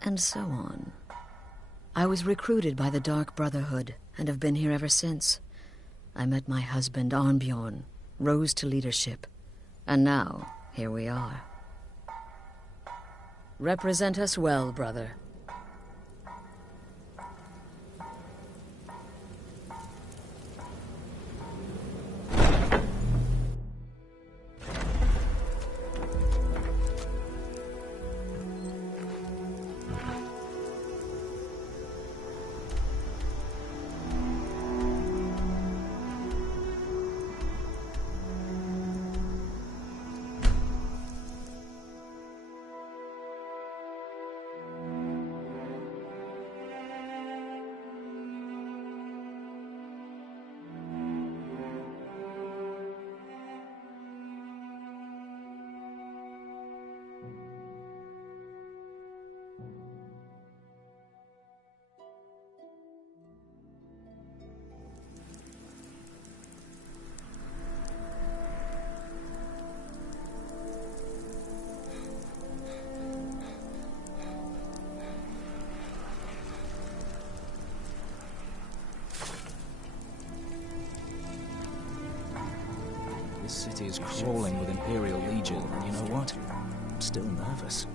and so on. I was recruited by the Dark Brotherhood, and have been here ever since. I met my husband, Arnbjorn, rose to leadership, and now, here we are. Represent us well, brother. This city is crawling with Imperial Legion, and you know what? I'm still nervous.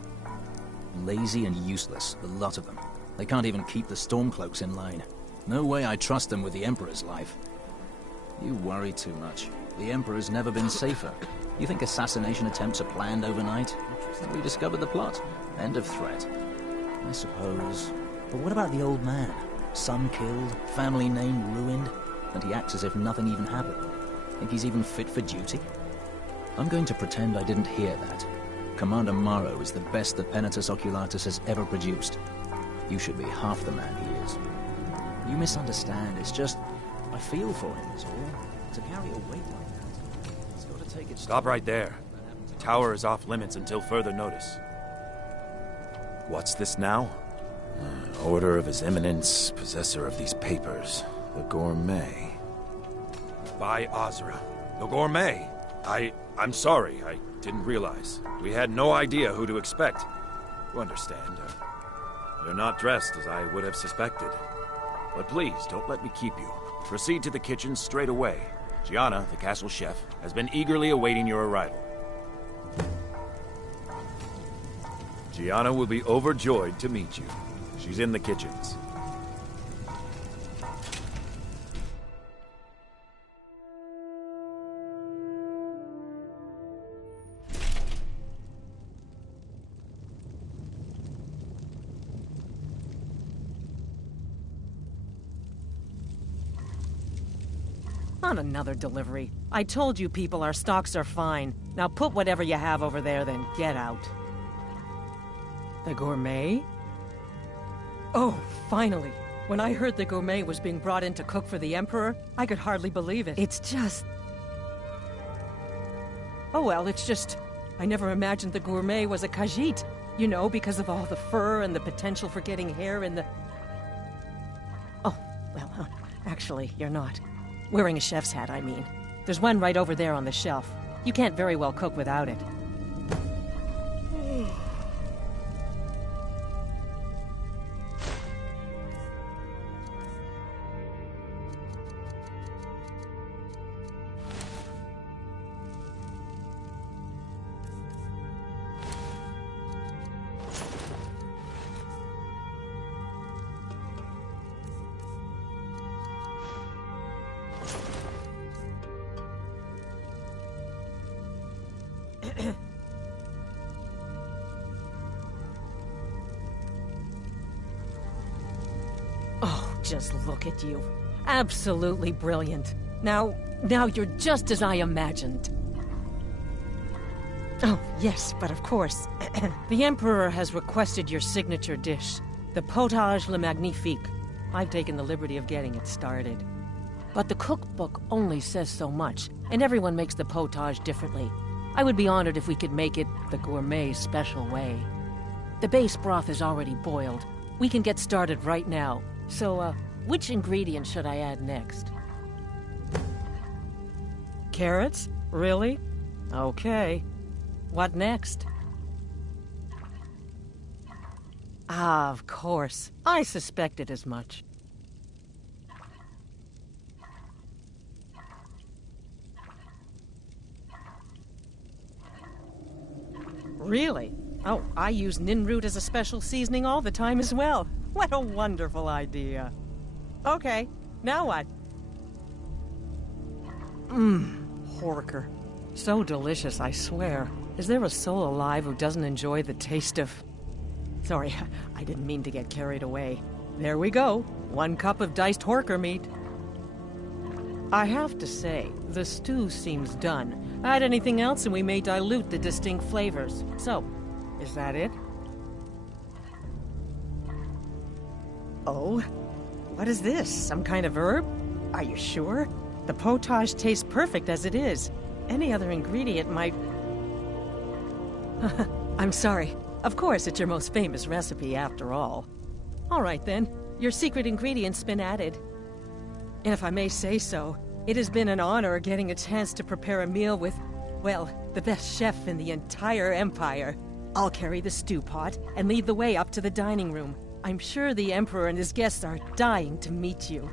Lazy and useless, the lot of them. They can't even keep the Stormcloaks in line. No way I trust them with the Emperor's life. You worry too much. The Emperor's never been safer. You think assassination attempts are planned overnight? We discovered the plot. End of threat. I suppose. But what about the old man? Son killed, family name ruined, and he acts as if nothing even happened. Think he's even fit for duty? I'm going to pretend I didn't hear that. Commander Marrow is the best that Penitus Oculatus has ever produced. You should be half the man he is. You misunderstand. It's just, I feel for him is all. To carry a weight like that, it's got to take it. Stop right there. The tower is off limits until further notice. What's this now? Order of His Eminence, possessor of these papers, the Gourmet. By Azra, the Gourmet. I'm sorry, I didn't realize. We had no idea who to expect. You understand, you're not dressed as I would have suspected. But please, don't let me keep you. Proceed to the kitchen straight away. Gianna, the castle chef, has been eagerly awaiting your arrival. Gianna will be overjoyed to meet you. She's in the kitchens. Not another delivery. I told you people our stocks are fine. Now put whatever you have over there, then get out. The gourmet? Oh, finally. When I heard the gourmet was being brought in to cook for the Emperor, I could hardly believe it. It's just... Oh well, it's just... I never imagined the gourmet was a Khajiit. You know, because of all the fur and the potential for getting hair in the... Oh, well, actually, you're not. Wearing a chef's hat, I mean. There's one right over there on the shelf. You can't very well cook without it. Oh, just look at you. Absolutely brilliant. Now you're just as I imagined. Oh, yes, but of course. The Emperor has requested your signature dish, the potage le magnifique. I've taken the liberty of getting it started. But the cookbook only says so much, and everyone makes the potage differently. I would be honored if we could make it the gourmet special way. The base broth is already boiled. We can get started right now. So, which ingredient should I add next? Carrots? Really? Okay. What next? Ah, of course. I suspected as much. Really? Oh, I use ninroot as a special seasoning all the time as well. What a wonderful idea. Okay, now what? Horker. So delicious, I swear. Is there a soul alive who doesn't enjoy the taste of... Sorry, I didn't mean to get carried away. There we go. 1 cup of diced horker meat. I have to say, the stew seems done. Add anything else and we may dilute the distinct flavors. So, is that it? Oh? What is this? Some kind of herb? Are you sure? The potage tastes perfect as it is. Any other ingredient might... I'm sorry. Of course, it's your most famous recipe after all. All right then, your secret ingredient's been added. And if I may say so, it has been an honor getting a chance to prepare a meal with, well, the best chef in the entire Empire. I'll carry the stew pot and lead the way up to the dining room. I'm sure the Emperor and his guests are dying to meet you.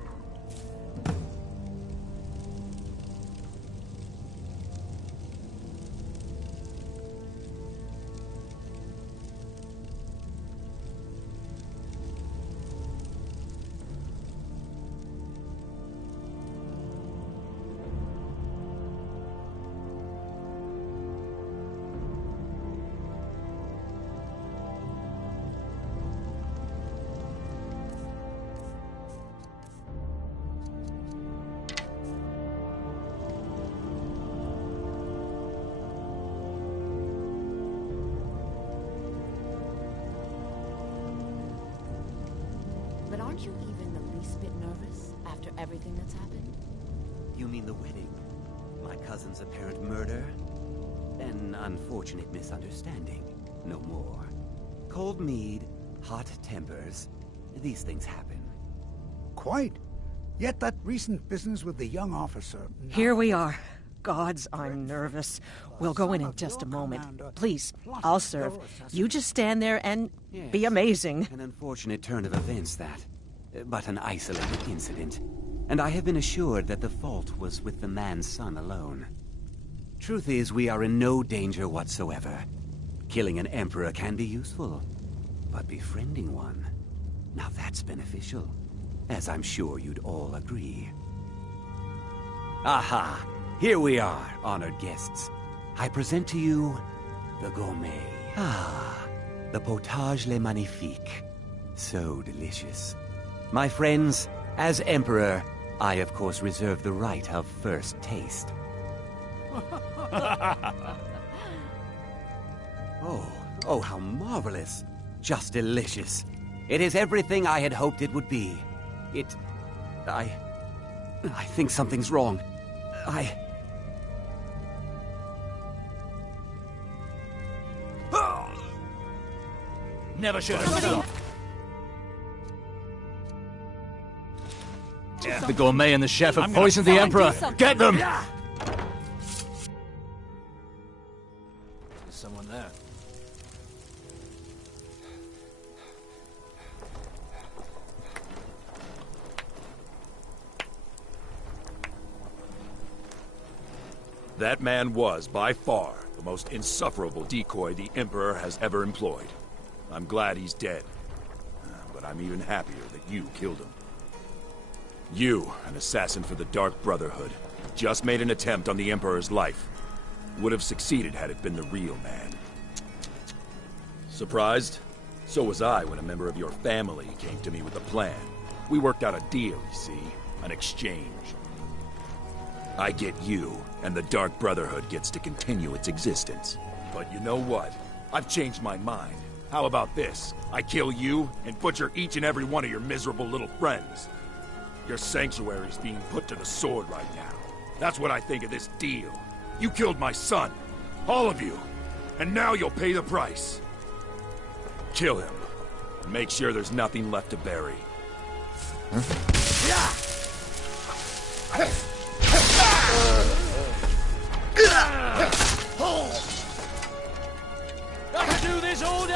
But aren't you even the least bit nervous after everything that's happened? You mean the wedding? My cousin's apparent murder? An unfortunate misunderstanding. No more. Cold mead, hot tempers. These things happen. Quite. Yet that recent business with the young officer... Here we are. Gods, I'm nervous. We'll go in just a moment. Please, I'll serve. You just stand there and be amazing. An unfortunate turn of events, that. but an isolated incident, and I have been assured that the fault was with the man's son alone. Truth is, we are in no danger whatsoever. Killing an emperor can be useful, but befriending one, now that's beneficial, as I'm sure you'd all agree. Aha! Here we are, honored guests. I present to you the gourmet. Ah, the potage le magnifique. So delicious. My friends, as Emperor, I of course reserve the right of first taste. Oh, how marvelous. Just delicious. It is everything I had hoped it would be. I think something's wrong. Never should have stopped. The gourmet and the chef have poisoned the Emperor. Get them! There's someone there. That man was, by far, the most insufferable decoy the Emperor has ever employed. I'm glad he's dead. But I'm even happier that you killed him. You, an assassin for the Dark Brotherhood, just made an attempt on the Emperor's life. Would have succeeded had it been the real man. Surprised? So was I when a member of your family came to me with a plan. We worked out a deal, you see. An exchange. I get you, and the Dark Brotherhood gets to continue its existence. But you know what? I've changed my mind. How about this? I kill you, and butcher each and every one of your miserable little friends. Your sanctuary's being put to the sword right now. That's what I think of this deal. You killed my son. All of you. And now you'll pay the price. Kill him. And make sure there's nothing left to bury. I could do this all day!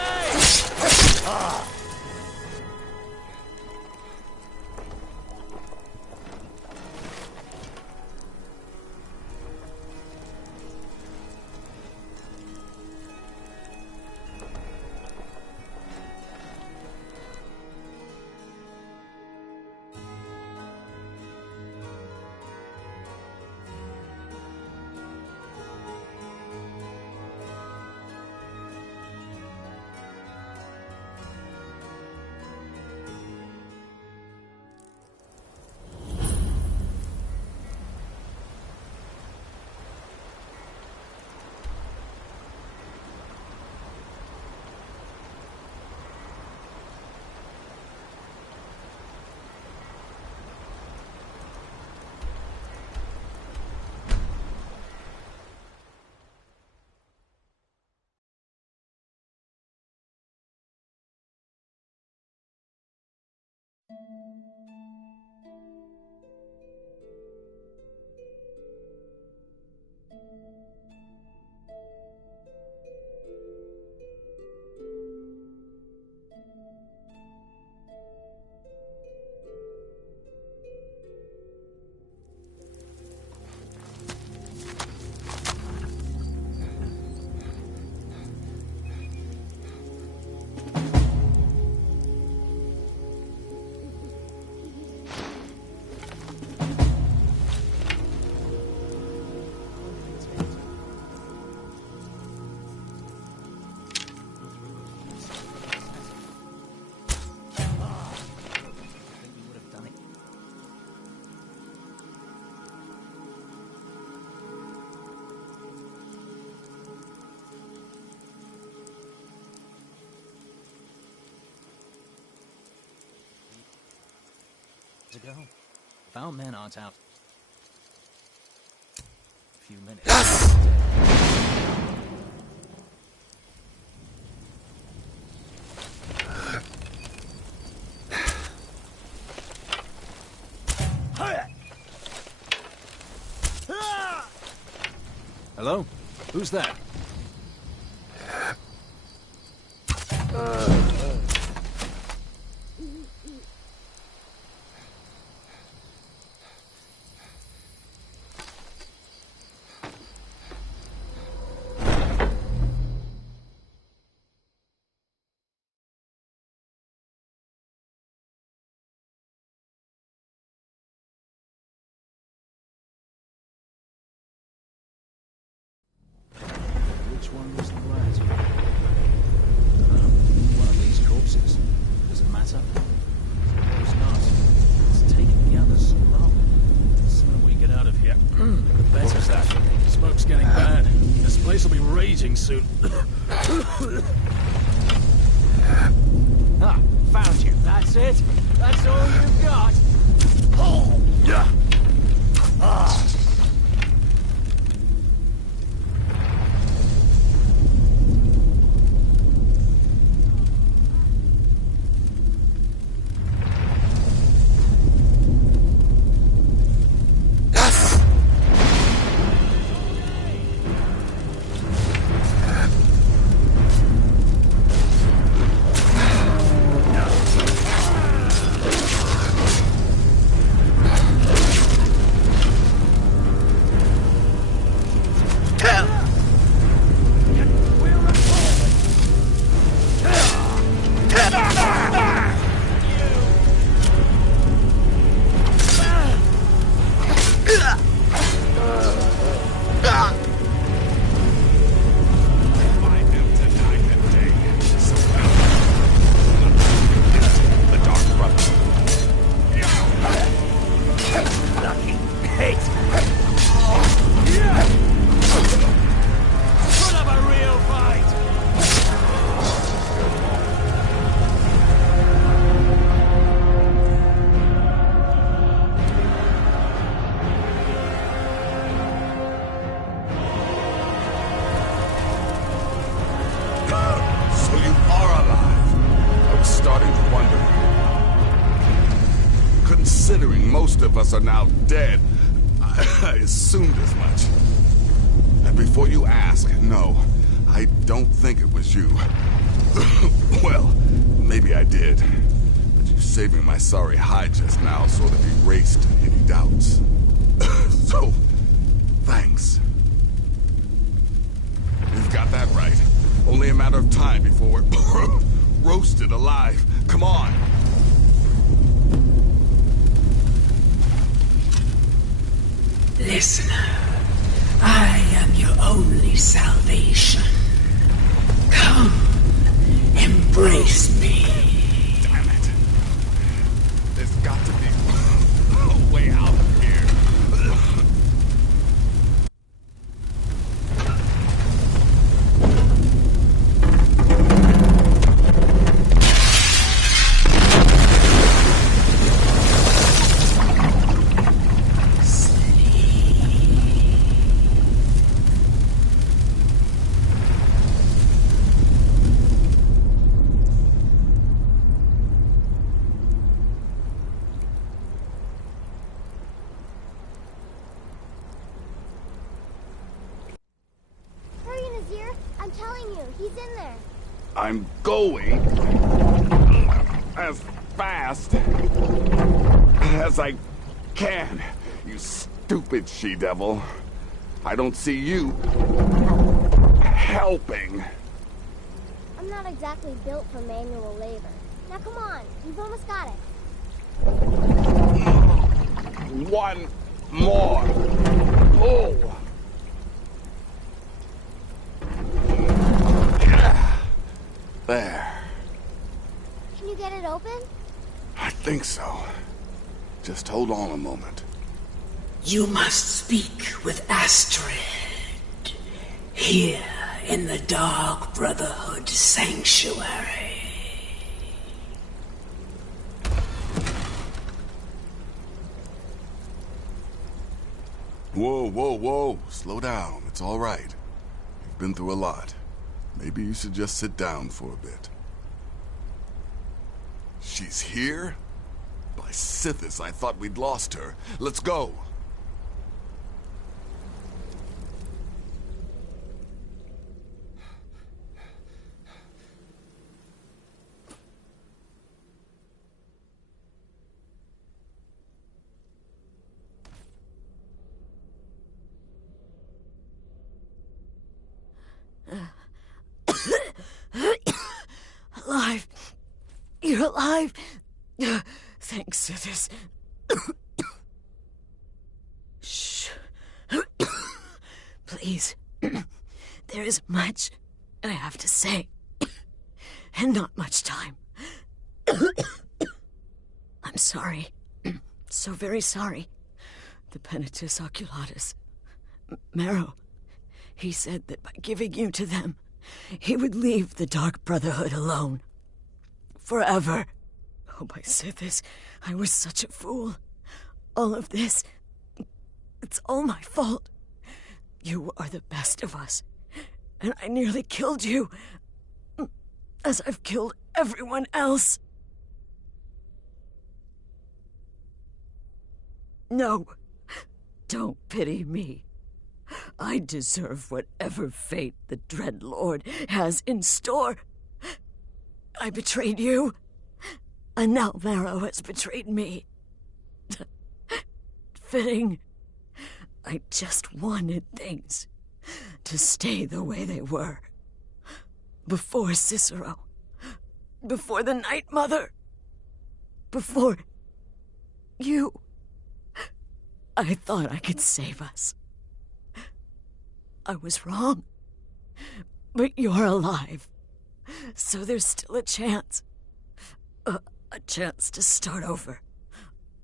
Ago. Found men aren't out. A few minutes. Hello? Who's that? one was the lad? One of these corpses. Does it matter? Suppose not. It's taking the others so long. The sooner we get out of here, the better. What was that? Smoke's getting bad. This place will be raging soon. Ah, found you. That's it? That's all you've got? Oh! Yeah. Ah! Considering most of us are now dead, I assumed as much. And before you ask, no, I don't think it was you. Well, maybe I did. But you saving my sorry hide just now sort of erased any doubts. So, thanks. You've got that right. Only a matter of time before we're roasted alive. Come on. Listener, I am your only salvation. Come, embrace me. Damn it. There's got to be a way out of here. I'm going as fast as I can, you stupid she-devil. I don't see you helping. I'm not exactly built for manual labor. Now come on, you've almost got it. One more pull. There. Can you get it open? I think so. Just hold on a moment. You must speak with Astrid. Here in the Dark Brotherhood Sanctuary. Whoa, whoa, whoa. Slow down. It's all right. You've been through a lot. Maybe you should just sit down for a bit. She's here? By Sithis, I thought we'd lost her. Let's go. Alive. You're alive. Thanks to this. Shh. Please. There is much I have to say, and not much time. I'm sorry. So very sorry. The Penitus Oculatus. Marrow. He said that by giving you to them, he would leave the Dark Brotherhood alone. Forever. Oh, my Sithis, I was such a fool. All of this, it's all my fault. You are the best of us, and I nearly killed you, as I've killed everyone else. No, don't pity me. I deserve whatever fate the Dread Lord has in store. I betrayed you, and now Marrow has betrayed me. Fitting. I just wanted things to stay the way they were. Before Cicero. Before the Night Mother. Before you. I thought I could save us. I was wrong. But you're alive. So there's still a chance. A chance to start over.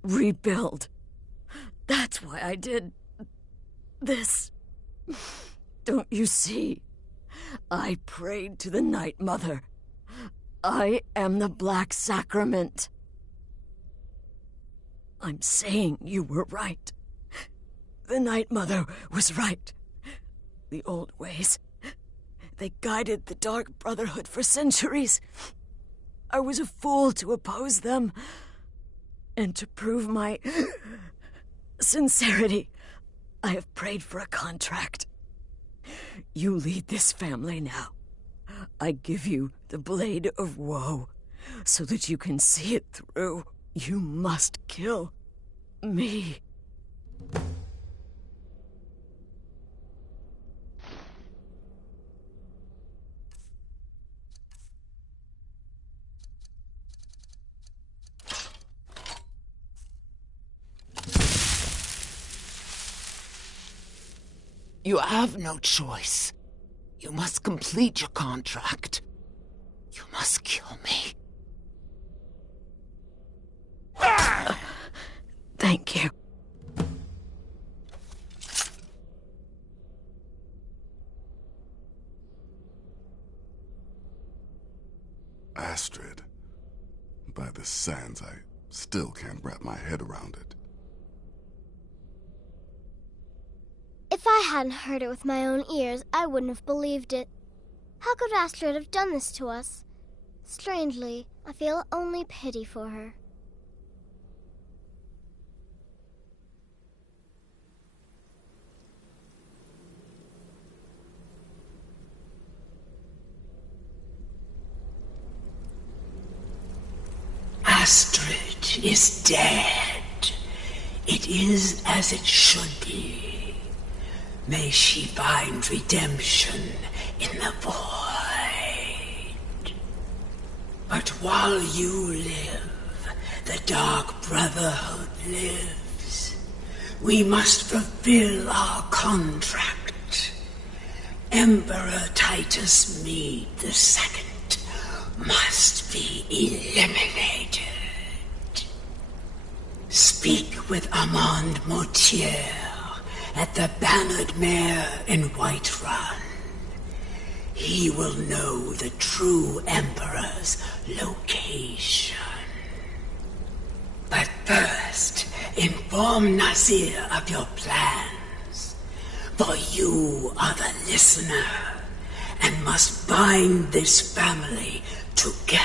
Rebuild. That's why I did this. Don't you see? I prayed to the Night Mother. I am the Black Sacrament. I'm saying you were right. The Night Mother was right. The old ways, they guided the Dark Brotherhood for centuries. I was a fool to oppose them. And to prove my sincerity, I have prayed for a contract. You lead this family now. I give you the Blade of Woe, so that you can see it through. You must kill me. You have no choice. You must complete your contract. You must kill me. Thank you. Astrid. By the sands, I still can't wrap my head around it. If I hadn't heard it with my own ears, I wouldn't have believed it. How could Astrid have done this to us? Strangely, I feel only pity for her. Astrid is dead. It is as it should be. May she find redemption in the void. But while you live, the Dark Brotherhood lives. We must fulfill our contract. Emperor Titus Mede II must be eliminated. Speak with Armand Mortier at the Bannered Mare in Whiterun. He will know the true Emperor's location. But first, inform Nazir of your plans. For you are the listener, and must bind this family together.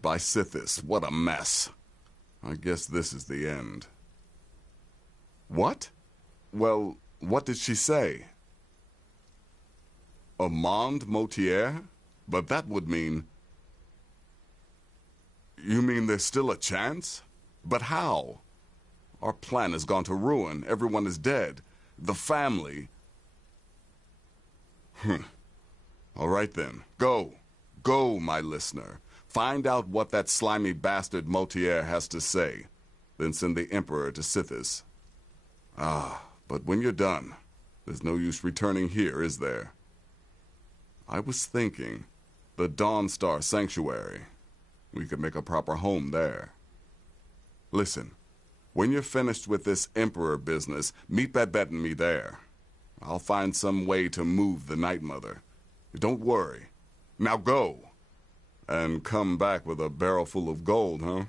By Sithis, what a mess. I guess this is the end. What? Well, what did she say? Armand Mortier? But that would mean... You mean there's still a chance? But how? Our plan has gone to ruin. Everyone is dead. The family... All right then. Go. Go, my listener. Find out what that slimy bastard Motier has to say. Then send the Emperor to Sithis. But when you're done, there's no use returning here, is there? I was thinking, the Dawnstar Sanctuary. We could make a proper home there. Listen, when you're finished with this Emperor business, meet Babette and me there. I'll find some way to move the Night Mother. Don't worry. Now go. And come back with a barrel full of gold, huh?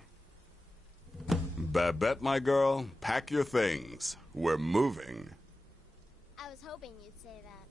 Babette, my girl, pack your things. We're moving. I was hoping you'd say that.